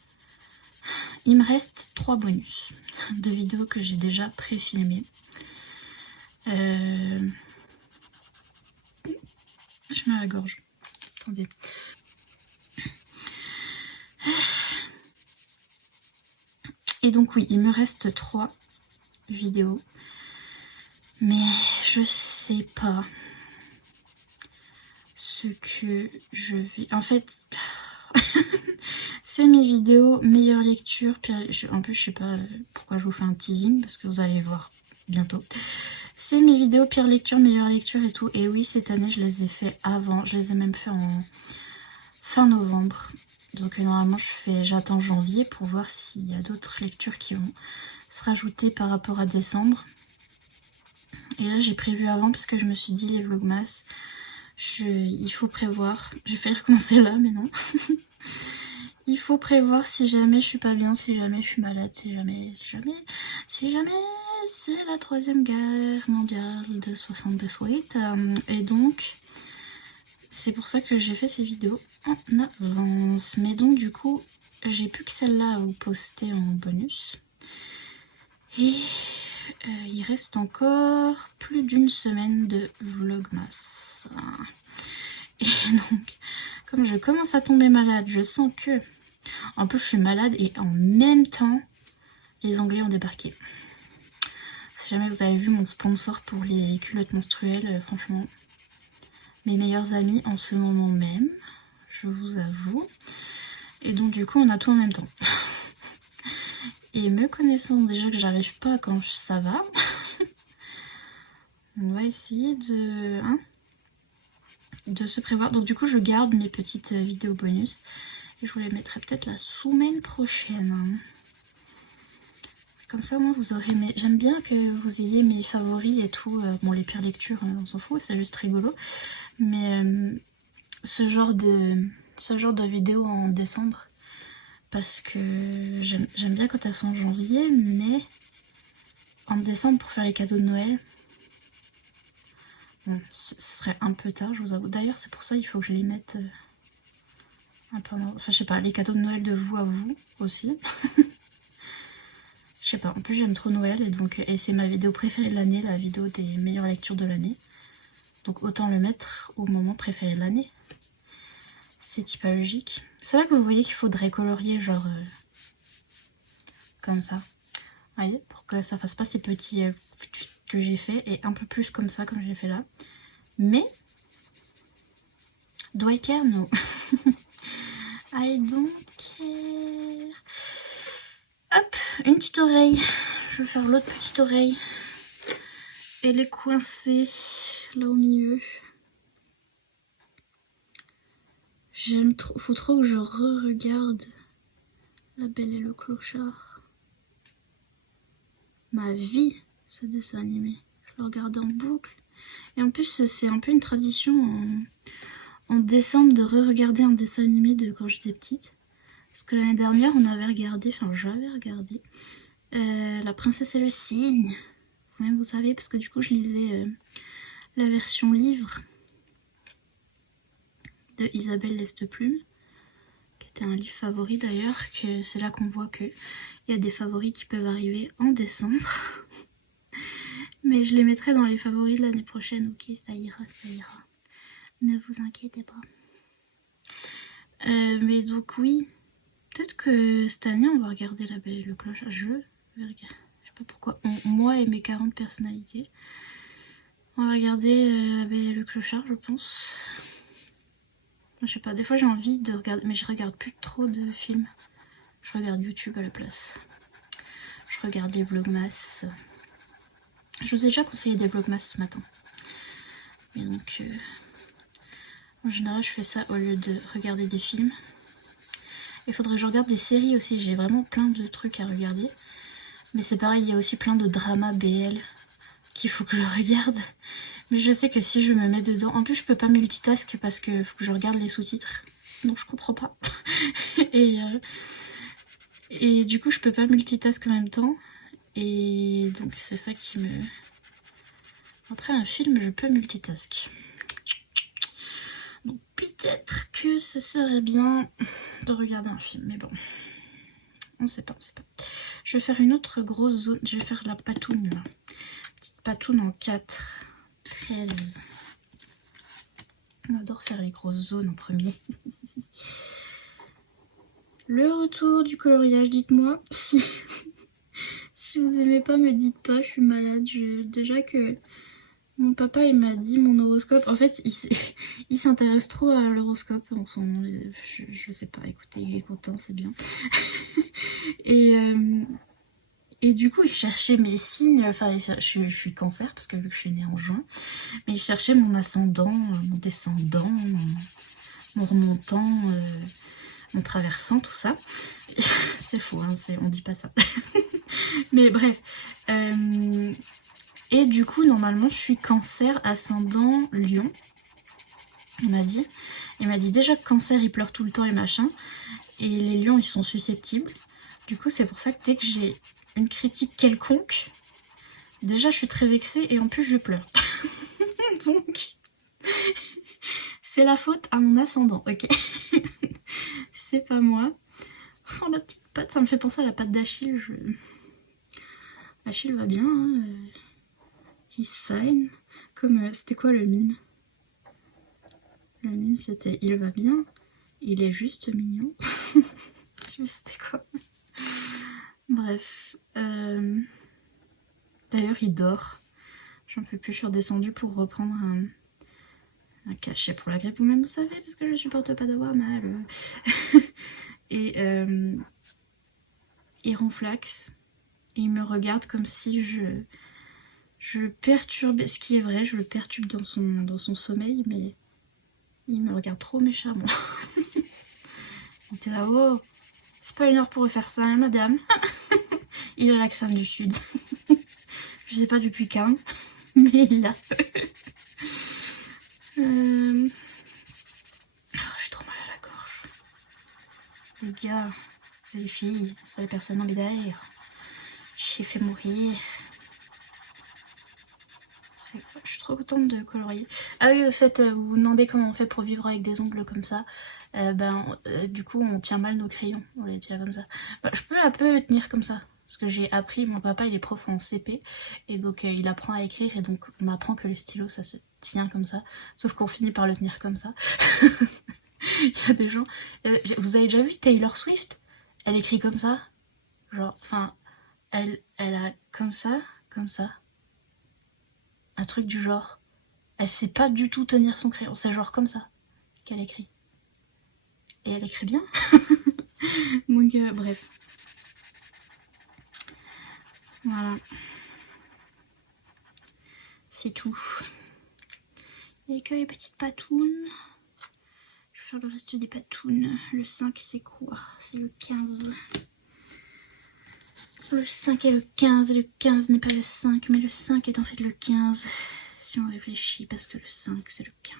Il me reste 3 bonus de vidéos que j'ai déjà pré-filmées. Je mets à la gorge. Attendez. Et donc oui, il me reste 3 vidéos. Mais je sais pas ce que je vais... En fait, c'est mes vidéos meilleure lecture. En plus, je sais pas pourquoi je vous fais un teasing, parce que vous allez voir bientôt. C'est mes vidéos pire lecture, meilleure lecture et tout. Et oui, cette année, je les ai fait avant. Je les ai même fait en fin novembre. Donc normalement, j'attends janvier pour voir s'il y a d'autres lectures qui vont se rajouter par rapport à décembre. Et là j'ai prévu avant parce que je me suis dit les vlogmas, il faut prévoir. J'ai failli recommencer là mais non. Il faut prévoir si jamais je suis pas bien, si jamais je suis malade, si jamais c'est la 3e guerre mondiale de 78. Et donc c'est pour ça que j'ai fait ces vidéos en avance. Mais donc du coup j'ai plus que celle-là à vous poster en bonus. Et il reste encore plus d'1 semaine de vlogmas. Et donc, comme je commence à tomber malade, je sens que... En plus, je suis malade et en même temps, les Anglais ont débarqué. Si jamais vous avez vu mon sponsor pour les culottes menstruelles, franchement, mes meilleurs amis en ce moment même, je vous avoue. Et donc, du coup, on a tout en même temps. Et me connaissant déjà que j'arrive pas quand ça va, on va essayer de se prévoir. Donc du coup je garde mes petites vidéos bonus et je vous les mettrai peut-être la semaine prochaine. Comme ça moi vous aurez mes... J'aime bien que vous ayez mes favoris et tout. Bon les pires lectures on s'en fout, c'est juste rigolo. Mais ce genre de vidéo en décembre, parce que j'aime bien quand elles sont en janvier, mais en décembre pour faire les cadeaux de Noël, bon, ce serait un peu tard, je vous avoue. D'ailleurs, c'est pour ça il faut que je les mette un peu... Enfin, je sais pas, les cadeaux de Noël de vous à vous aussi. Je sais pas, en plus j'aime trop Noël et c'est ma vidéo préférée de l'année, la vidéo des meilleures lectures de l'année. Donc autant le mettre au moment préféré de l'année. c'est typologique. C'est là que vous voyez qu'il faudrait colorier genre comme ça. Vous voyez, pour que ça fasse pas ces petits que j'ai fait et un peu plus comme ça, comme j'ai fait là. Mais do I care? No. I don't care. Hop, une petite oreille. Je vais faire l'autre petite oreille. Elle est coincée là au milieu. J'aime trop. Faut trop que je re-regarde La Belle et le Clochard. Ma vie, ce dessin animé. Je le regarde en boucle. Et en plus, c'est un peu une tradition en décembre de re-regarder un dessin animé de quand j'étais petite. Parce que l'année dernière, on avait regardé, enfin j'avais regardé, La Princesse et le Cygne. Ouais, vous savez, parce que du coup, je lisais la version livre de Isabelle Lesteplume, qui était un livre favori d'ailleurs, que c'est là qu'on voit qu'il y a des favoris qui peuvent arriver en décembre. Mais je les mettrai dans les favoris de l'année prochaine, ok, ça ira, ça ira. Ne vous inquiétez pas. Mais donc oui, peut-être que cette année on va regarder La Belle et le Clochard. Je vais regarder, je sais pas pourquoi, moi et mes 40 personnalités. On va regarder La Belle et le Clochard, je pense. Je sais pas, des fois j'ai envie de regarder, mais je regarde plus trop de films. Je regarde YouTube à la place. Je regarde les vlogmas. Je vous ai déjà conseillé des vlogmas ce matin. Et donc, en général, je fais ça au lieu de regarder des films. Il faudrait que je regarde des séries aussi. J'ai vraiment plein de trucs à regarder. Mais c'est pareil, il y a aussi plein de dramas BL qu'il faut que je regarde. Mais je sais que si je me mets dedans... En plus, je peux pas multitask parce que faut que je regarde les sous-titres. Sinon, je comprends pas. Et du coup, je peux pas multitask en même temps. Et donc, c'est ça qui me... Après un film, je peux multitask. Donc, peut-être que ce serait bien de regarder un film. Mais bon, on sait pas, on sait pas. Je vais faire une autre grosse zone. Je vais faire la patoune, là. Petite patoune en 4, 13. On adore faire les grosses zones en premier. Le retour du coloriage, dites-moi si... Si vous aimez pas, me dites pas, je suis malade. Déjà que mon papa il m'a dit mon horoscope. En fait, il s'intéresse trop à l'horoscope en ce moment. Je sais pas, écoutez, il est content, c'est bien. Et du coup, il cherchait mes signes. Enfin, je suis cancer parce que je suis née en juin. Mais il cherchait mon ascendant, mon descendant, mon remontant, mon traversant, tout ça. C'est faux, hein, on dit pas ça. Mais bref. Et du coup, normalement, je suis cancer ascendant lion. Il m'a dit déjà que cancer, il pleure tout le temps et machin. Et les lions, ils sont susceptibles. Du coup, c'est pour ça que dès que j'ai une critique quelconque, déjà, je suis très vexée et en plus, je pleure. Donc, c'est la faute à mon ascendant, ok. C'est pas moi. Oh, la petite patte, ça me fait penser à la patte d'Achille. Achille va bien, hein. He's fine. Comme, c'était quoi le mime? Le mime, c'était il va bien, il est juste mignon. Je sais c'était quoi. Bref. D'ailleurs, il dort. J'en peux plus, je suis redescendue pour reprendre un cachet pour la grippe. Vous-même, vous savez, parce que je supporte pas d'avoir mal. Et il ronflaxe. Et il me regarde comme si je le perturbe. Ce qui est vrai, je le perturbe dans son sommeil, mais il me regarde trop méchamment. Il était là, oh, c'est pas une heure pour refaire ça, hein, madame. Il a l'accent du sud. Je sais pas depuis quand, mais il l'a. Oh, j'ai trop mal à la gorge. Les gars, c'est les filles, c'est les personnes en derrière. J'ai fait mourir. Je suis trop contente de colorier. Ah oui, au fait, vous vous demandez comment on fait pour vivre avec des ongles comme ça. Du coup, on tient mal nos crayons. On les tient comme ça. Je peux un peu tenir comme ça. Parce que j'ai appris, mon papa il est prof en CP. Et donc il apprend à écrire. Et donc on apprend que le stylo ça se tient comme ça. Sauf qu'on finit par le tenir comme ça. Il y a des gens... vous avez déjà vu Taylor Swift? Elle écrit comme ça. Genre, enfin, elle a comme ça. Un truc du genre. Elle sait pas du tout tenir son crayon. C'est genre comme ça qu'elle écrit. Et elle écrit bien. Donc, bref. Voilà. C'est tout. Et que les petites patounes. Je vais faire le reste des patounes. Le 5, c'est quoi? C'est le 15. Le 5 et le 15. Et le 15 n'est pas le 5, mais le 5 est en fait le 15. Si on réfléchit, parce que le 5, c'est le 15.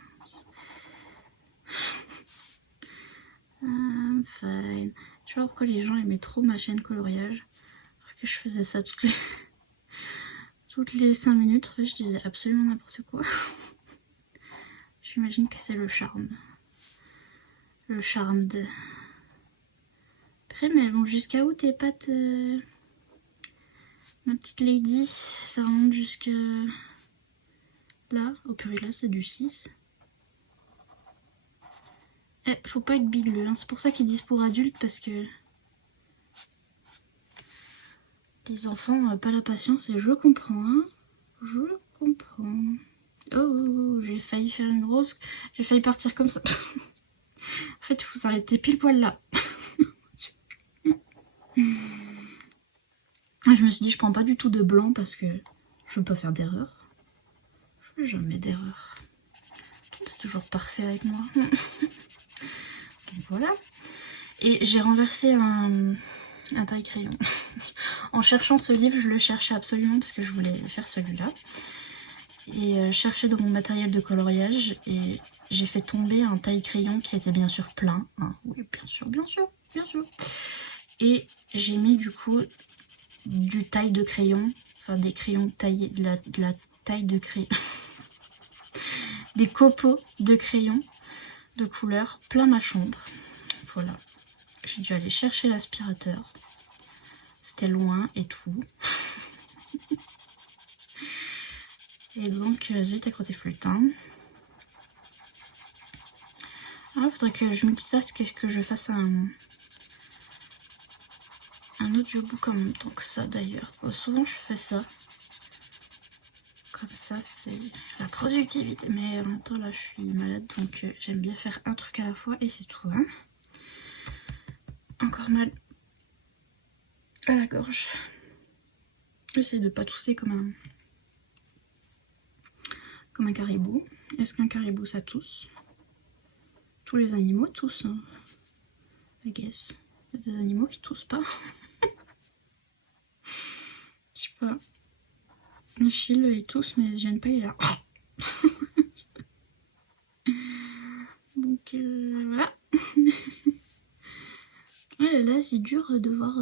I'm fine. Je sais pas pourquoi les gens aimaient trop ma chaîne coloriage. Alors que je faisais ça toutes les 5 minutes. En fait, je disais absolument n'importe quoi. J'imagine que c'est le charme. Le charme de... Après, mais elles vont jusqu'à où tes pattes ma petite lady? Ça remonte jusqu'à... là. Oh purée, là c'est du 6. Eh, faut pas être bigleux, hein. C'est pour ça qu'ils disent pour adultes, parce que... les enfants, pas la patience, et je comprends, hein. Je comprends. Oh, j'ai failli faire une rose. J'ai failli partir comme ça. En fait, il faut s'arrêter pile poil là. Je me suis dit, je prends pas du tout de blanc parce que je veux pas faire d'erreur. Je fais jamais d'erreur. Tout est toujours parfait avec moi. Donc voilà. Et j'ai renversé un taille-crayon. En cherchant ce livre, je le cherchais absolument parce que je voulais faire celui-là. Et chercher dans mon matériel de coloriage, et j'ai fait tomber un taille-crayon qui était bien sûr plein. Hein. Oui, bien sûr. Et j'ai mis du coup du taille de crayon, enfin des crayons taillés, de la taille de crayon, des copeaux de crayon de couleur plein ma chambre. Voilà. J'ai dû aller chercher l'aspirateur. C'était loin et tout. Et donc j'ai été crottée flûtin. Alors il faudrait que je multitask et que je fasse un audiobook en même temps que ça d'ailleurs. Souvent je fais ça. Comme ça c'est la productivité. Mais en même temps là je suis malade donc j'aime bien faire un truc à la fois et c'est tout. Hein. Encore mal à la gorge. J'essaie de pas tousser comme un caribou. Est-ce qu'un caribou ça tousse? Tous les animaux toussent, hein. I guess. Il y a des animaux qui toussent pas. Je sais pas. Le chil il tousse mais il se gêne pas, il est là. Donc voilà. Oh là là, c'est dur de voir.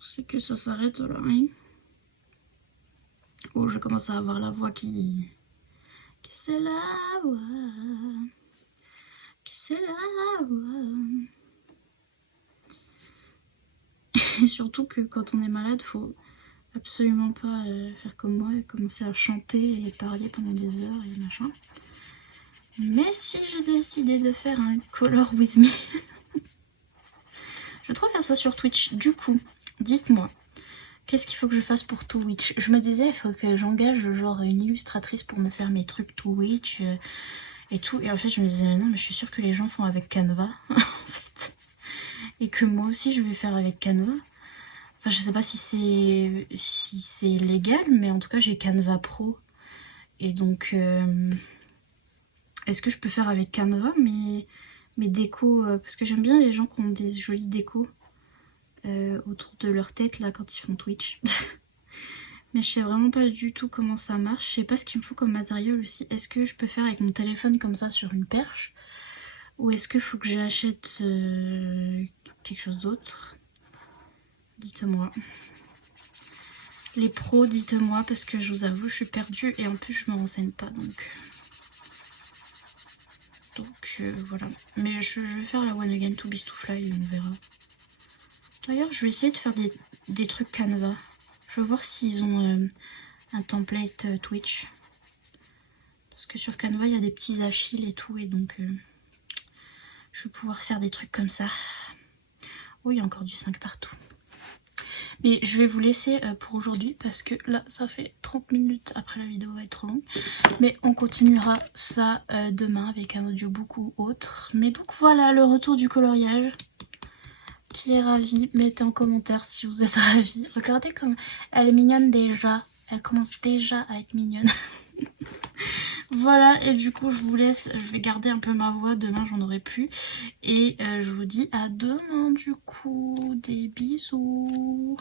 C'est que ça s'arrête là. Hein. Oh, je commence à avoir la voix qui c'est la voix. C'est la voix. Et surtout que quand on est malade, faut absolument pas faire comme moi et commencer à chanter et parler pendant des heures et machin. Mais si j'ai décidé de faire un color with me, je vais trop faire ça sur Twitch. Du coup, dites-moi, qu'est-ce qu'il faut que je fasse pour Twitch? Je me disais, il faut que j'engage genre une illustratrice pour me faire mes trucs Twitch et tout. Et en fait, je me disais, non, mais je suis sûre que les gens font avec Canva, en fait. Et que moi aussi, je vais faire avec Canva. Enfin, je sais pas si c'est légal, mais en tout cas, j'ai Canva Pro. Et donc, est-ce que je peux faire avec Canva mes décos parce que j'aime bien les gens qui ont des jolies décos autour de leur tête, là, quand ils font Twitch. Mais je sais vraiment pas du tout comment ça marche. Je sais pas ce qu'il me faut comme matériel aussi. Est-ce que je peux faire avec mon téléphone comme ça sur une perche? Ou est-ce qu'il faut que j'achète quelque chose d'autre? Dites-moi. Les pros, dites-moi, parce que je vous avoue, je suis perdue et en plus je me renseigne pas, donc voilà. Mais je vais faire la One Again to Beast to Fly et on verra. D'ailleurs, je vais essayer de faire des trucs Canva. Je vais voir s'ils ont un template Twitch. Parce que sur Canva, il y a des petits Achilles et tout, et donc je vais pouvoir faire des trucs comme ça. Oh, il y a encore du 5 partout. Mais je vais vous laisser pour aujourd'hui parce que là ça fait 30 minutes, après la vidéo va être trop longue. Mais on continuera ça demain avec un audio beaucoup autre. Mais donc voilà le retour du coloriage. Qui est ravi, mettez en commentaire si vous êtes ravis. Regardez comme elle est mignonne déjà. Elle commence déjà à être mignonne. Voilà, et du coup je vous laisse, je vais garder un peu ma voix, demain j'en aurai plus. Et je vous dis à demain du coup, des bisous.